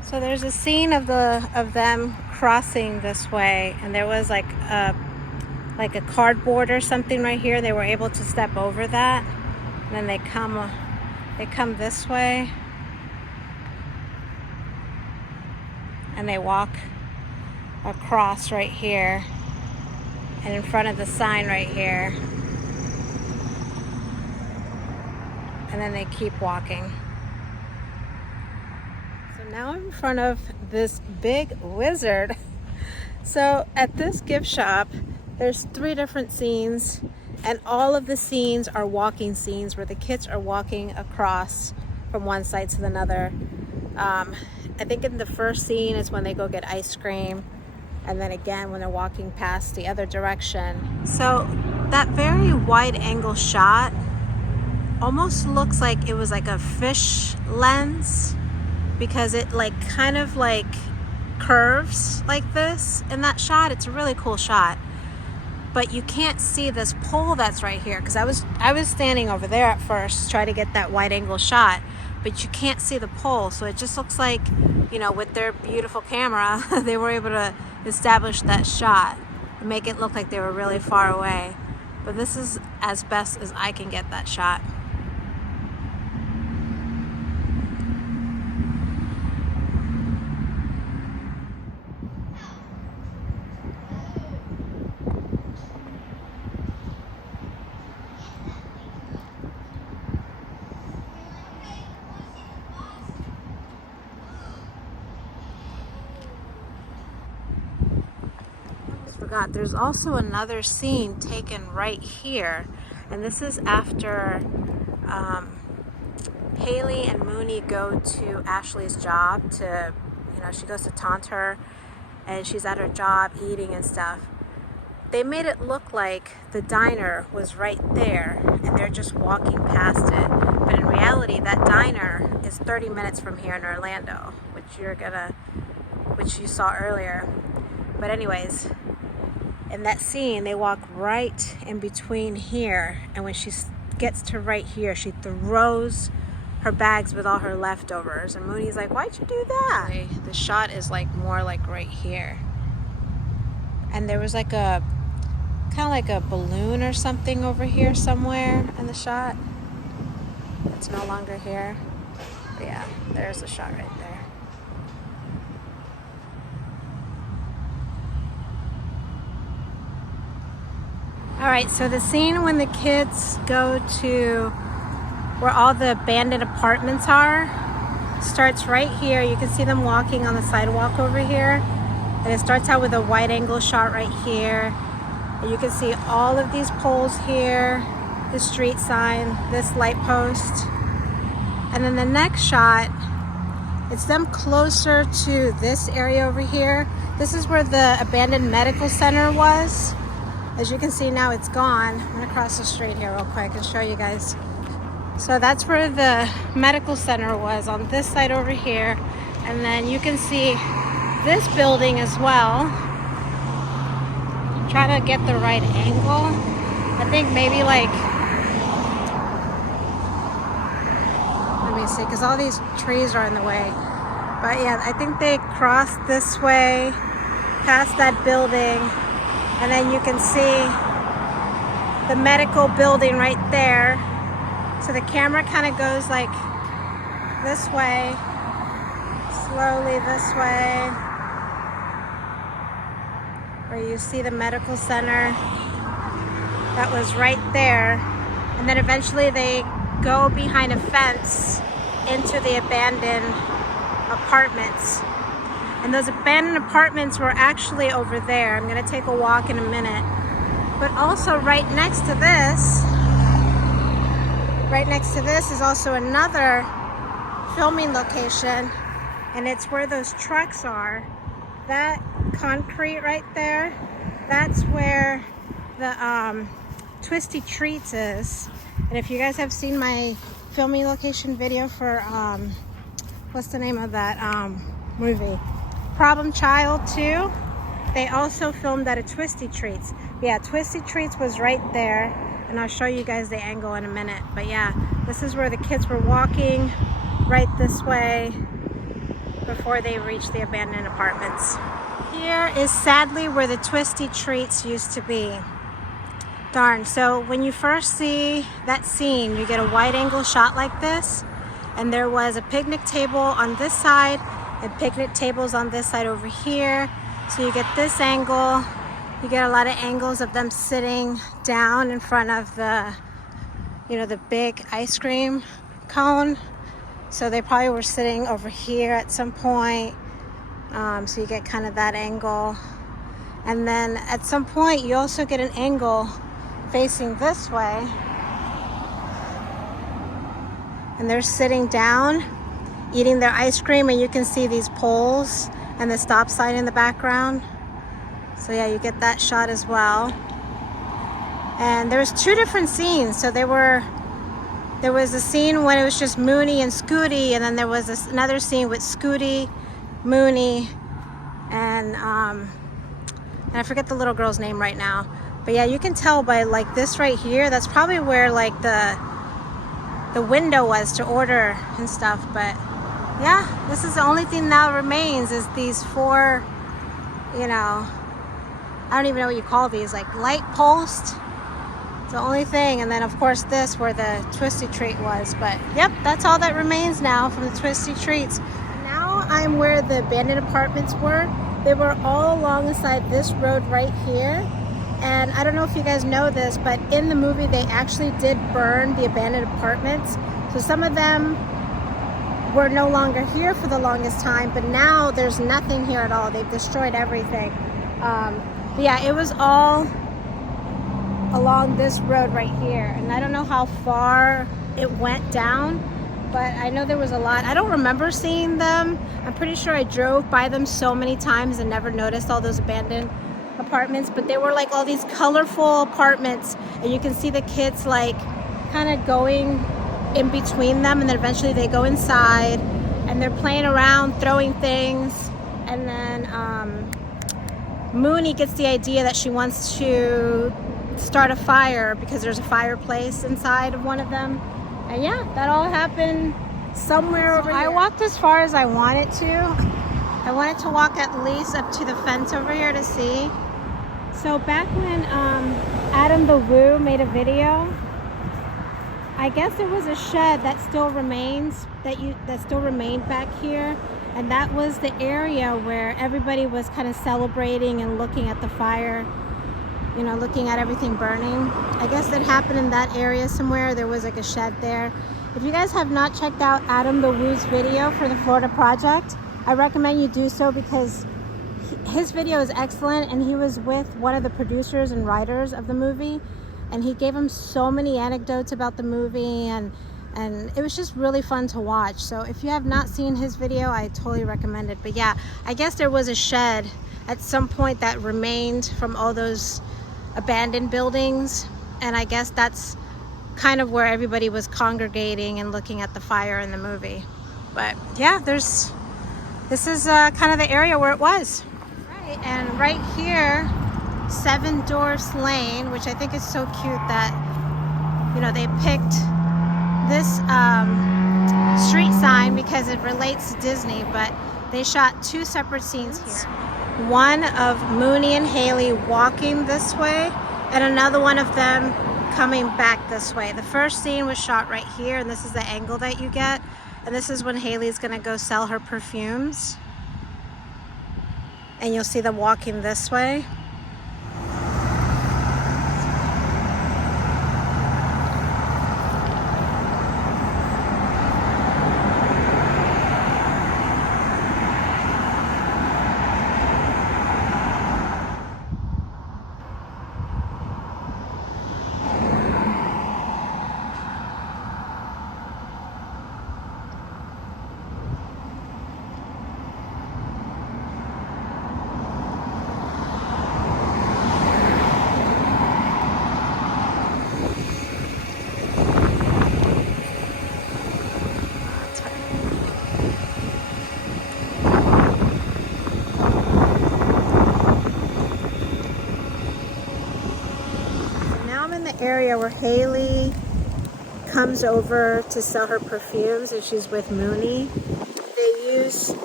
So there's a scene of them crossing this way, and there was like a cardboard or something right here. They were able to step over that, and then they come this way, and they walk across right here, and in front of the sign right here, and then they keep walking. Now I'm in front of this big wizard. So at this gift shop, there's 3 different scenes, and all of the scenes are walking scenes where the kids are walking across from one side to another. I think in the first scene is when they go get ice cream, and then again when they're walking past the other direction. So that very wide angle shot almost looks like it was like a fish lens, because it kind of curves like this in that shot. It's a really cool shot, but you can't see this pole that's right here, because I was standing over there at first trying to get that wide angle shot, but you can't see the pole. So it just looks like, you know, with their beautiful camera they were able to establish that shot and make it look like they were really far away, but this is as best as I can get that shot. There's also another scene taken right here, and this is after Haley and Mooney go to Ashley's job to, you know, she goes to taunt her, and she's at her job eating and stuff. They made it look like the diner was right there and they're just walking past it, but in reality that diner is 30 minutes from here in Orlando, which you saw earlier. But anyways, in that scene, they walk right in between here, and when she gets to right here, she throws her bags with all her leftovers, and Mooney's like, "Why'd you do that?" The shot is more right here, and there was kind of like a balloon or something over here somewhere in the shot. It's no longer here. But yeah, there's the shot right there. All right, so the scene when the kids go to where all the abandoned apartments are starts right here. You can see them walking on the sidewalk over here. And it starts out with a wide angle shot right here. And you can see all of these poles here, the street sign, this light post. And then the next shot, it's them closer to this area over here. This is where the abandoned medical center was. As you can see now, it's gone. I'm gonna cross the street here real quick and show you guys. So that's where the medical center was, on this side over here. And then you can see this building as well. Try to get the right angle. I think maybe let me see, because all these trees are in the way. But yeah, I think they crossed this way, past that building. And then you can see the medical building right there. So the camera kind of goes like this way, slowly this way, where you see the medical center that was right there. And then eventually they go behind a fence into the abandoned apartments. And those abandoned apartments were actually over there. I'm gonna take a walk in a minute. But also right next to this is also another filming location, and it's where those trucks are. That concrete right there, that's where the Twisty Treats is. And if you guys have seen my filming location video for what's the name of that movie, Problem Child 2, they also filmed at a Twisty Treats. Yeah, Twisty Treats was right there, and I'll show you guys the angle in a minute. But yeah, this is where the kids were walking right this way before they reached the abandoned apartments. Here is sadly where the Twisty Treats used to be. Darn. So when you first see that scene, you get a wide angle shot like this, and there was a picnic table on this side and picnic tables on this side over here. So you get this angle. You get a lot of angles of them sitting down in front of the, you know, the big ice cream cone. So they probably were sitting over here at some point. So you get kind of that angle. And then at some point you also get an angle facing this way. And they're sitting down, eating their ice cream, and you can see these poles and the stop sign in the background. So yeah, you get that shot as well. And there was two different scenes. So there was a scene when it was just Mooney and Scooty, and then there was another scene with Scooty, Mooney, and I forget the little girl's name right now. But yeah, you can tell by like this right here, that's probably where like the window was to order and stuff. But yeah, this is the only thing that remains is these four, you know, I don't even know what you call these, like light posts. It's the only thing. And then of course this where the Twisty Treat was. But yep, that's all that remains now from the Twisty Treats. Now I'm where the abandoned apartments were. They were all alongside this road right here. And I don't know if you guys know this, but in the movie they actually did burn the abandoned apartments. So some of them were no longer here for the longest time, but now there's nothing here at all. They've destroyed everything. But yeah, it was all along this road right here. And I don't know how far it went down, but I know there was a lot. I don't remember seeing them. I'm pretty sure I drove by them so many times and never noticed all those abandoned apartments, but they were like all these colorful apartments, and you can see the kids like kind of going in between them, and then eventually they go inside and they're playing around, throwing things, and then Mooney gets the idea that she wants to start a fire because there's a fireplace inside of one of them. And yeah, that all happened somewhere over here. I walked as far as I wanted to. I wanted to walk at least up to the fence over here to see. So back when Adam the Woo made a video, I guess there was a shed that still remains, that still remained back here, and that was the area where everybody was kind of celebrating and looking at the fire, you know, looking at everything burning. I guess that happened in that area somewhere. There was like a shed there. If you guys have not checked out Adam the Woo's video for the Florida project, I recommend you do so because his video is excellent, and he was with one of the producers and writers of the movie, and he gave him so many anecdotes about the movie, and it was just really fun to watch. So if you have not seen his video, I totally recommend it. But yeah, I guess there was a shed at some point that remained from all those abandoned buildings, and I guess that's kind of where everybody was congregating and looking at the fire in the movie. But yeah, this is kind of the area where it was. Right, and right here, 7 Dwarfs Lane, which I think is so cute that, you know, they picked this street sign because it relates to Disney, but they shot 2 separate scenes here. One of Mooney and Haley walking this way, and another one of them coming back this way. The first scene was shot right here, and this is the angle that you get. And this is when Haley's gonna go sell her perfumes. And you'll see them walking this way. Area where Haley comes over to sell her perfumes, and she's with Mooney. They use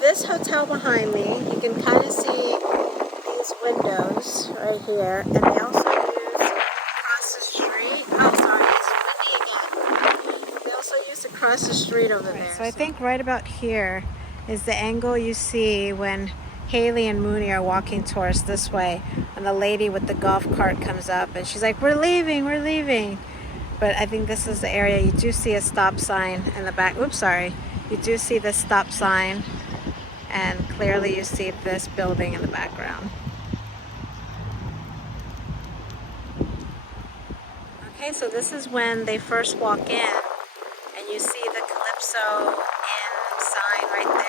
this hotel behind me. You can kind of see these windows right here, and they also use across the street. Oh, sorry, it's windy again. They also use across the street over there. So I think right about here is the angle you see when Haley and Mooney are walking towards this way, and the lady with the golf cart comes up and she's like, we're leaving. But I think this is the area. You do see a stop sign in the back. Oops, sorry. You do see the stop sign, and clearly you see this building in the background. Okay, so this is when they first walk in, and you see the Calypso Inn sign right there.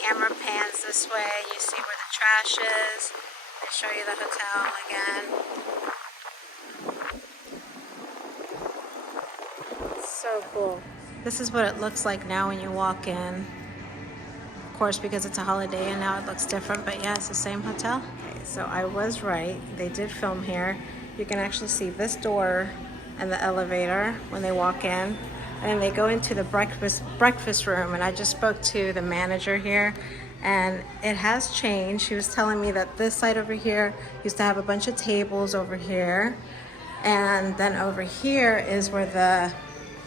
Camera pans this way, you see where the trash is. They show you the hotel again. So cool. This is what it looks like now when you walk in. Of course, because it's a Holiday Inn now, it looks different, but yeah, it's the same hotel. Okay, so I was right. They did film here. You can actually see this door and the elevator when they walk in. And they go into the breakfast room, and I just spoke to the manager here, and it has changed. She was telling me that this side over here used to have a bunch of tables over here, and then over here is where the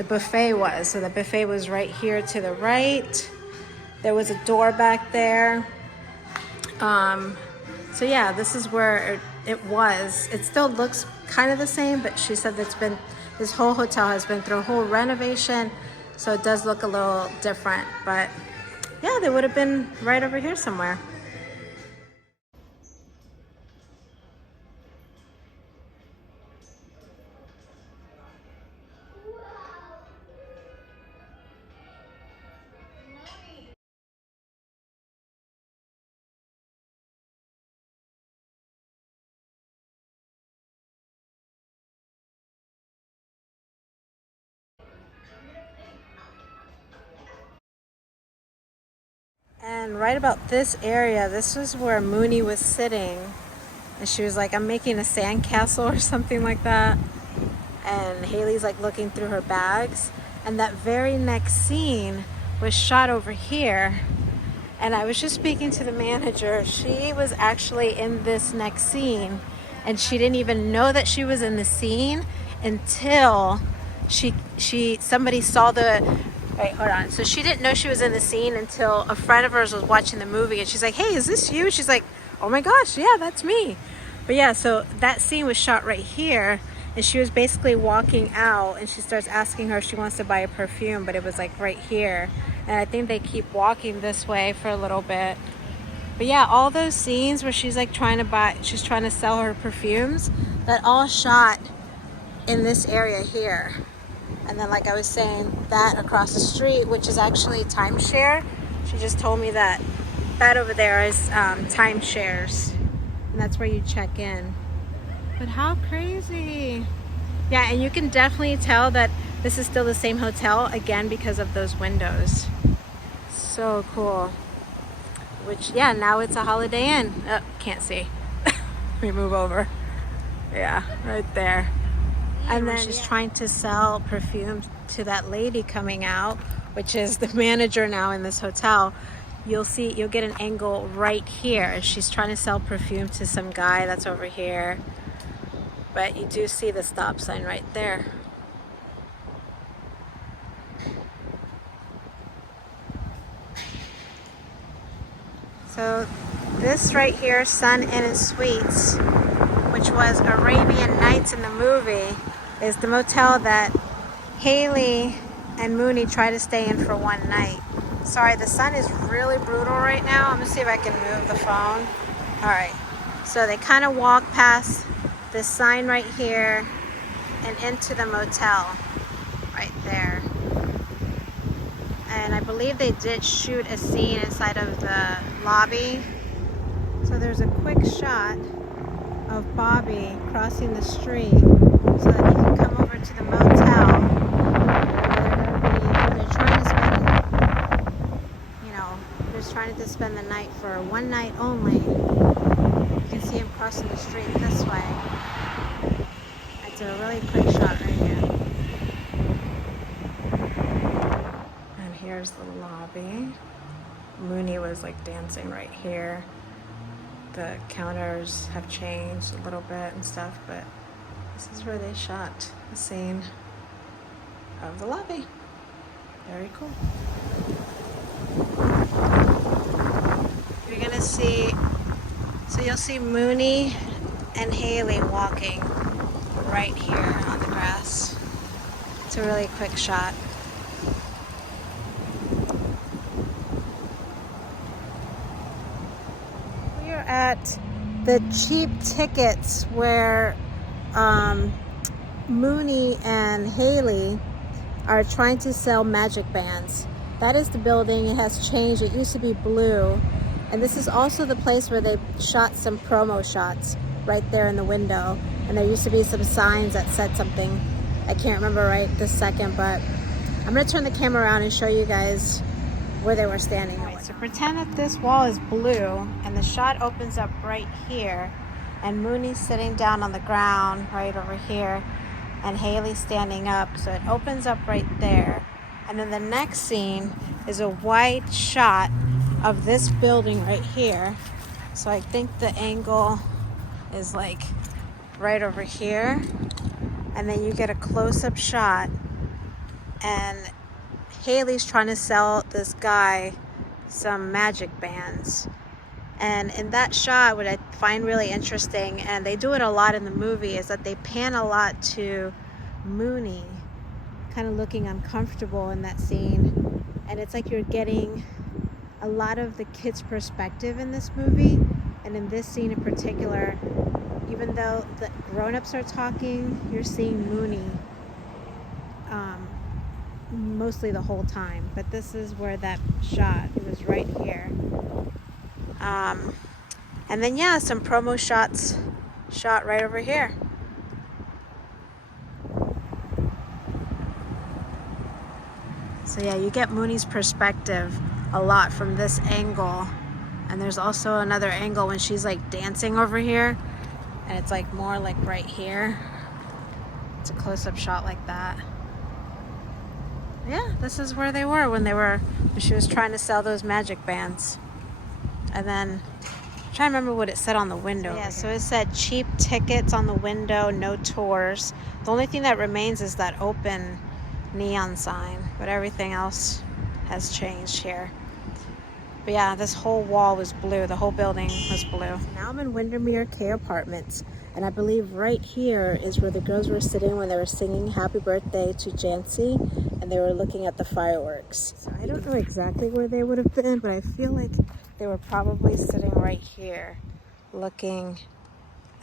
buffet was. So the buffet was right here to the right. There was a door back there. So yeah, this is where it was. It still looks kind of the same, but she said this whole hotel has been through a whole renovation, so it does look a little different. But yeah, they would have been right over here somewhere. And right about this area, this was where Mooney was sitting. And she was like, I'm making a sandcastle or something like that. And Haley's like looking through her bags. And that very next scene was shot over here. And I was just speaking to the manager. She was actually in this next scene. And she didn't even know that she was in the scene until somebody saw the... Wait, hold on. So she didn't know she was in the scene until a friend of hers was watching the movie, and she's like, hey, is this you? She's like, oh my gosh, yeah, that's me. But yeah, so that scene was shot right here, and she was basically walking out, and she starts asking her if she wants to buy a perfume, but it was like right here. And I think they keep walking this way for a little bit. But yeah, all those scenes where she's like she's trying to sell her perfumes, that all shot in this area here. And then, like I was saying, that across the street, which is actually timeshare. She just told me that over there is timeshares, and that's where you check in. But how crazy. Yeah, and you can definitely tell that this is still the same hotel, again, because of those windows. So cool. Which, yeah, now it's a Holiday Inn. Oh, can't see. Let me move over. Yeah, right there. And then she's trying to sell perfume to that lady coming out, which is the manager now in this hotel. You'll get an angle right here. She's trying to sell perfume to some guy that's over here. but you do see the stop sign right there. So this right here, Sun Inn and Suites, which was Arabian Nights in the movie, is the motel that Haley and Mooney try to stay in for one night. Sorry, the sun is really brutal right now. I'm gonna see if I can move the phone. All right, so they kind of walk past this sign right here and into the motel right there. And I believe they did shoot a scene inside of the lobby. So there's a quick shot of Bobby crossing the street so that he can come over to the motel where they're trying to spend, you know, they're trying to spend the night for one night only. You can see him crossing the street this way. That's a really quick shot right here. And here's the lobby. Mooney was like dancing right here. The counters have changed a little bit and stuff, but this is where they shot the scene of the lobby. Very cool. You're gonna see, so you'll see Mooney and Haley walking right here on the grass. It's a really quick shot. We are at the cheap tickets where Mooney and Haley are trying to sell magic bands. That is the building. It has changed. It used to be blue. And this is also the place where they shot some promo shots right there in the window. And there used to be some signs that said something. I can't remember right this second, but I'm gonna turn the camera around and show you guys where they were standing. All right, so pretend that this wall is blue and the shot opens up right here and Mooney's sitting down on the ground right over here and Haley's standing up, so it opens up right there. And then the next scene is a wide shot of this building right here. So I think the angle is like right over here, and then you get a close-up shot and Haley's trying to sell this guy some magic bands. And in that shot, what I find really interesting, and they do it a lot in the movie, is that they pan a lot to Mooney kind of looking uncomfortable in that scene. And it's like you're getting a lot of the kid's perspective in this movie. And in this scene in particular, even though the grown-ups are talking, you're seeing Mooney mostly the whole time. But this is where that shot, it was right here. And then yeah, some promo shots shot right over here. So yeah, you get Mooney's perspective a lot from this angle. And there's also another angle when she's like dancing over here, and it's like more like right here. It's a close-up shot like that. Yeah, this is where they were when she was trying to sell those magic bands. And then I'm trying to remember what it said on the window. Yeah, so it said cheap tickets on the window, no tours. The only thing that remains is that open neon sign, but everything else has changed here. But yeah, this whole wall was blue. The whole building was blue. Now I'm in Windermere K Apartments, and I believe right here is where the girls were sitting when they were singing Happy Birthday to Jancy, and they were looking at the fireworks. So I don't know exactly where they would have been, but I feel like they were probably sitting right here looking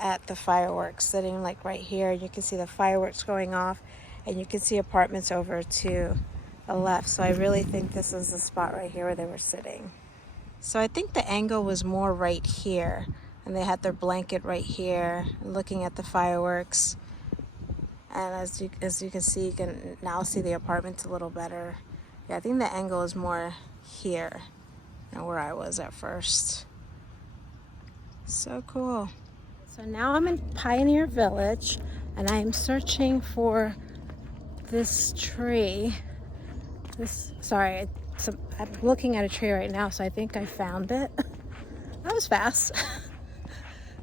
at the fireworks, sitting like right here. You can see the fireworks going off, and you can see apartments over to the left. So I really think this is the spot right here where they were sitting. So I think the angle was more right here, and they had their blanket right here looking at the fireworks. And as you can see, you can now see the apartments a little better. Yeah, I think the angle is more here than where I was at first. So cool. So now I'm in Pioneer Village, and I'm searching for this tree. I'm looking at a tree right now, so I think I found it. That was fast.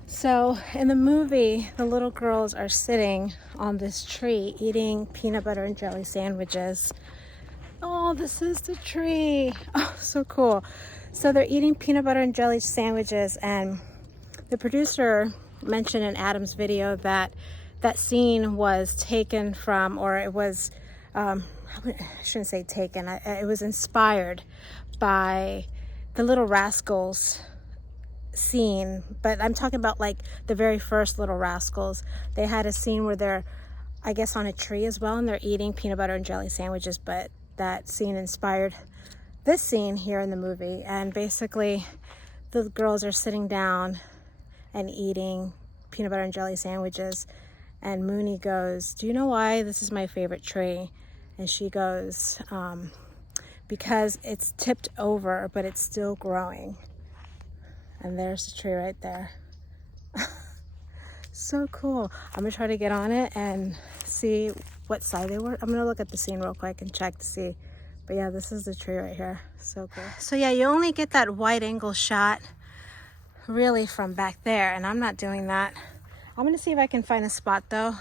So in the movie, the little girls are sitting on this tree eating peanut butter and jelly sandwiches. Oh, this is the tree. Oh, so cool. So they're eating peanut butter and jelly sandwiches, and the producer mentioned in Adam's video that that scene was taken from, or it was, I shouldn't say taken, it was inspired by the Little Rascals scene, but I'm talking about like the very first Little Rascals. They had a scene where they're, I guess, on a tree as well, and they're eating peanut butter and jelly sandwiches, but that scene inspired this scene here in the movie. And basically the girls are sitting down and eating peanut butter and jelly sandwiches, and Mooney goes, "Do you know why this is my favorite tree?" And she goes, because it's tipped over but it's still growing. And there's the tree right there. So cool. I'm gonna try to get on it and see what side they were. I'm gonna look at the scene real quick and check to see. But yeah, this is the tree right here. So cool. So yeah, you only get that wide angle shot really from back there, and I'm not doing that. I'm gonna see if I can find a spot though.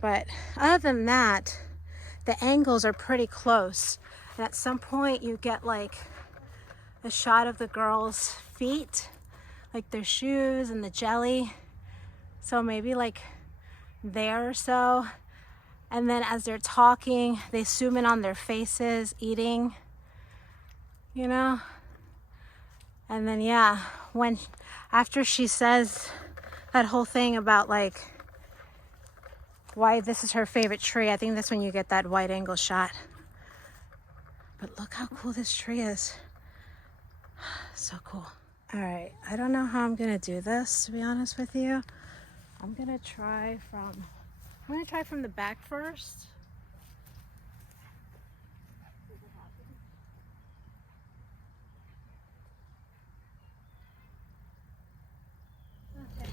But other than that, the angles are pretty close. And at some point you get like a shot of the girls' feet, like their shoes and the jelly. So maybe like there or so. And then as they're talking, they zoom in on their faces, eating, you know? And then yeah, when, after she says that whole thing about like why this is her favorite tree, I think that's when you get that wide angle shot. But look how cool this tree is. So cool. All right, I don't know how I'm gonna do this, to be honest with you. I'm gonna try from the back first. Okay.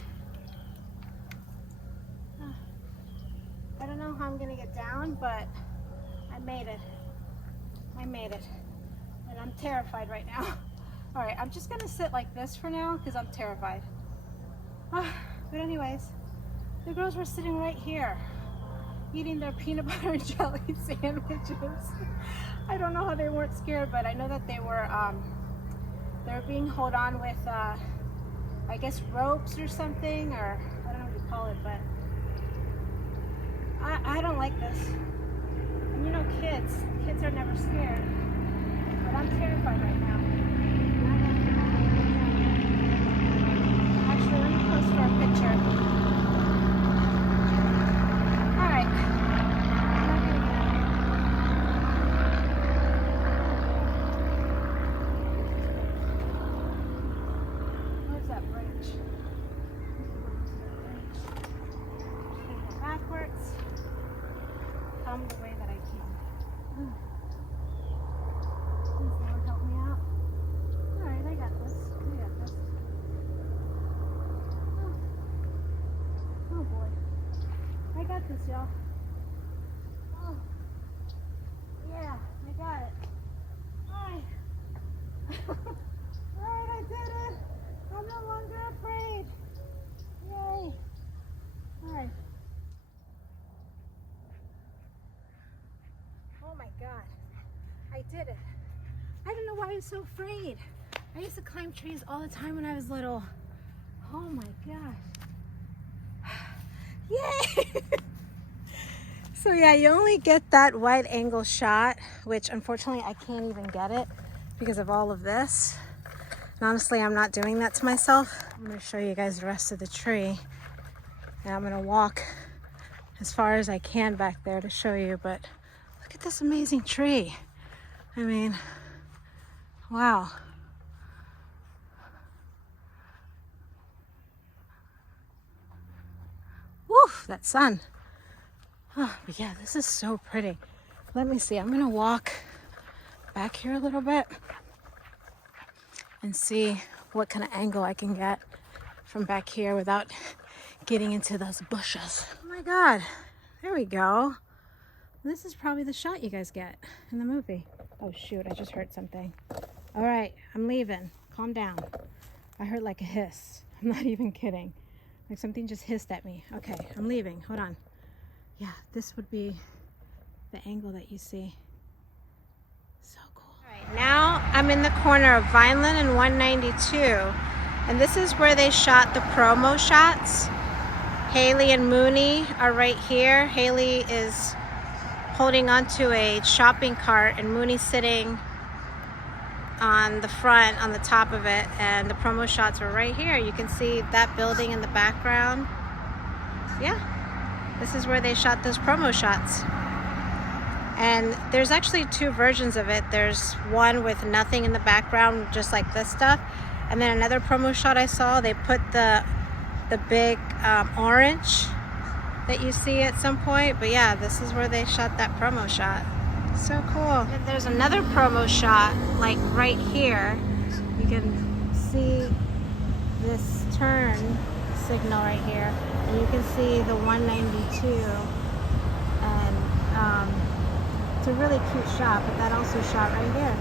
I don't know how I'm gonna get down, but I made it. And I'm terrified right now. All right, I'm just gonna sit like this for now because I'm terrified. But anyways, the girls were sitting right here eating their peanut butter and jelly sandwiches. I don't know how they weren't scared, but I know that they were being held on with I guess ropes or something, or I don't know what you call it, but I don't like this. And you know, kids are never scared, but I'm terrified right now. Actually, let me post for a picture. All right. Where's that branch? Go backwards. Come the way that I can. Please, Lord, help me out. All right, I got this. Oh boy. I got this, y'all. Oh. Yeah, I got it. Alright. Alright, I did it. I'm no longer afraid. Yay. Alright. Oh my God. I did it. I don't know why I was so afraid. I used to climb trees all the time when I was little. Oh my gosh. Yay! So yeah, you only get that wide angle shot, which unfortunately I can't even get it because of all of this. And honestly, I'm not doing that to myself. I'm gonna show you guys the rest of the tree. And I'm gonna walk as far as I can back there to show you, but look at this amazing tree. I mean, wow. Woof, that sun. Oh, but yeah, this is so pretty. Let me see, I'm gonna walk back here a little bit and see what kind of angle I can get from back here without getting into those bushes. Oh my God, there we go. This is probably the shot you guys get in the movie. Oh shoot, I just heard something. All right, I'm leaving. Calm down. I heard like a hiss. I'm not even kidding. Like something just hissed at me. Okay, I'm leaving. Hold on. Yeah, this would be the angle that you see. So cool. All right, now I'm in the corner of Vineland and 192. And this is where they shot the promo shots. Haley and Mooney are right here. Haley is holding onto a shopping cart and Mooney's sitting on the front, on the top of it, and the promo shots are right here. You can see that building in the background. Yeah, this is where they shot those promo shots. And there's actually two versions of it. There's one with nothing in the background, just like this stuff. And then another promo shot I saw, they put the big orange that you see at some point. But yeah, this is where they shot that promo shot. So cool. And there's another promo shot like right here. You can see this turn signal right here, and you can see the 192, and it's a really cute shot, but that also shot right here.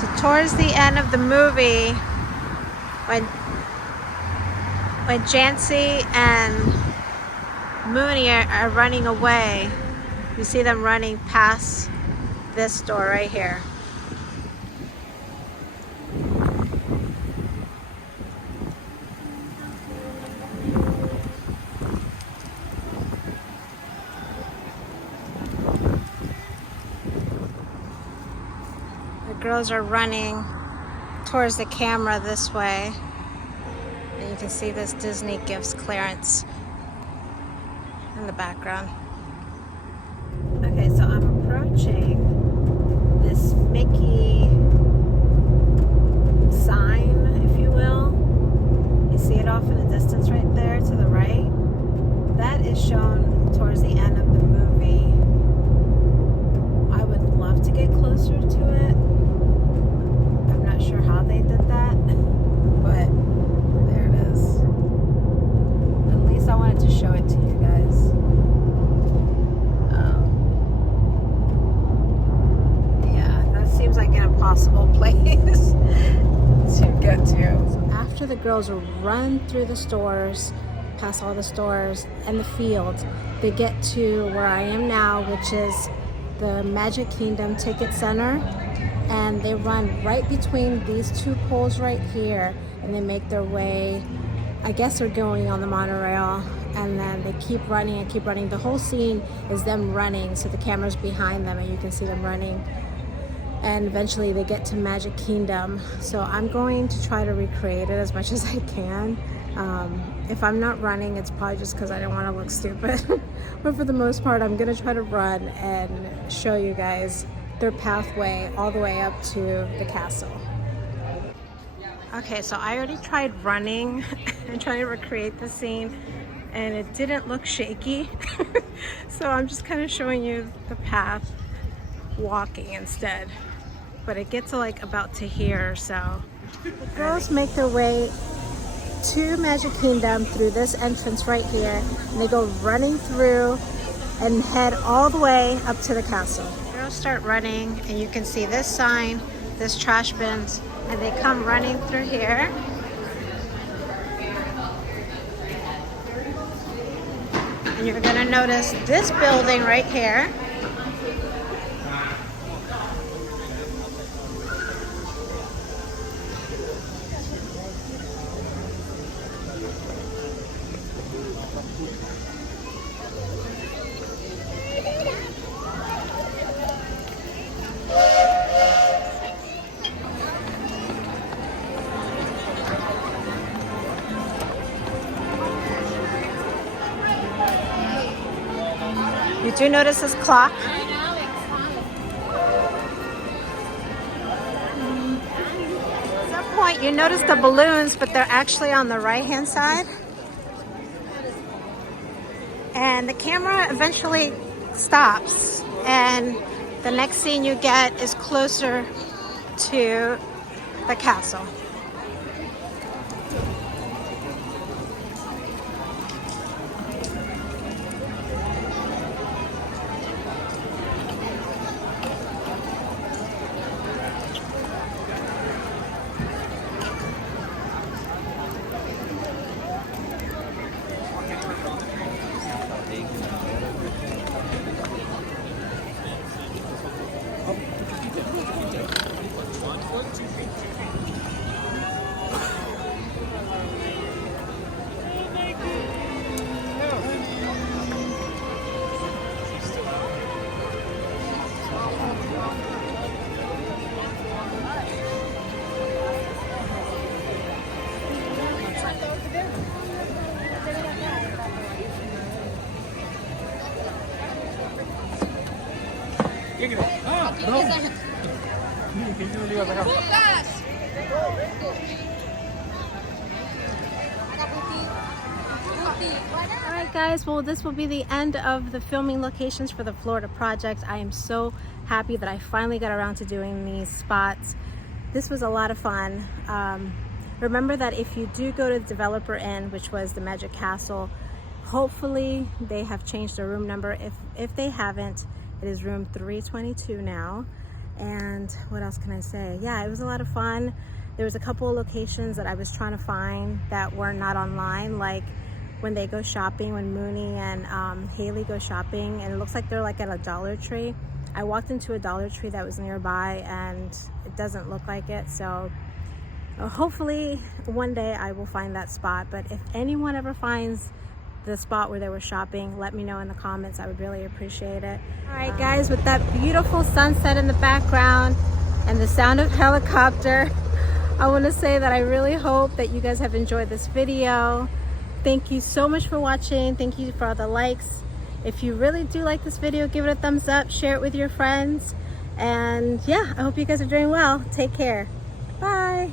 So towards the end of the movie, when Jancy and Mooney are running away, you see them running past this door right here. The girls are running towards the camera this way, and you can see this Disney Gifts clearance in the background. Okay, so I'm approaching this Mickey sign, if you will. You see it off in the distance right there to the right. That is shown towards the end of the movie. I would love to get closer to it. I'm not sure how they did that, but there it is. At least I wanted to show it to you guys. Yeah, that seems like an impossible place to get to. So after the girls run through the stores, past all the stores and the fields, they get to where I am now, which is the Magic Kingdom Ticket Center. And they run right between these two poles right here, and they make their way, I guess they're going on the monorail, and then they keep running and keep running. The whole scene is them running, so the camera's behind them and you can see them running. And eventually they get to Magic Kingdom. So I'm going to try to recreate it as much as I can. If I'm not running, it's probably just because I don't want to look stupid. But for the most part, I'm going to try to run and show you guys their pathway all the way up to the castle. Okay, so I already tried running and trying to recreate the scene, and it didn't look shaky. So I'm just kind of showing you the path walking instead. But it gets like about to here or so. The girls make their way to Magic Kingdom through this entrance right here, and they go running through and head all the way up to the castle. The girls start running, and you can see this sign, this trash bins, and they come running through here. And you're gonna notice this building right here. You do notice this clock. At some point you notice the balloons, but they're actually on the right-hand side. And the camera eventually stops, and the next scene you get is closer to the castle. Alright guys, well this will be the end of the filming locations for the Florida project. I am so happy that I finally got around to doing these spots. This was a lot of fun. Remember that if you do go to the Developer Inn, which was the Magic Castle, hopefully they have changed the room number. If they haven't, it is room 322 now. And what else can I say? Yeah, it was a lot of fun. There was a couple of locations that I was trying to find that were not online, like when they go shopping, when Mooney and Haley go shopping, and it looks like they're like at a Dollar Tree. I walked into a Dollar Tree that was nearby and it doesn't look like it, so hopefully one day I will find that spot. But if anyone ever finds the spot where they were shopping, let me know in the comments. I would really appreciate it. All right guys, with that beautiful sunset in the background and the sound of helicopter, I want to say that I really hope that you guys have enjoyed this video. Thank you so much for watching. Thank you for all the likes. If you really do like this video, give it a thumbs up, share it with your friends, and yeah, I hope you guys are doing well. Take care. Bye.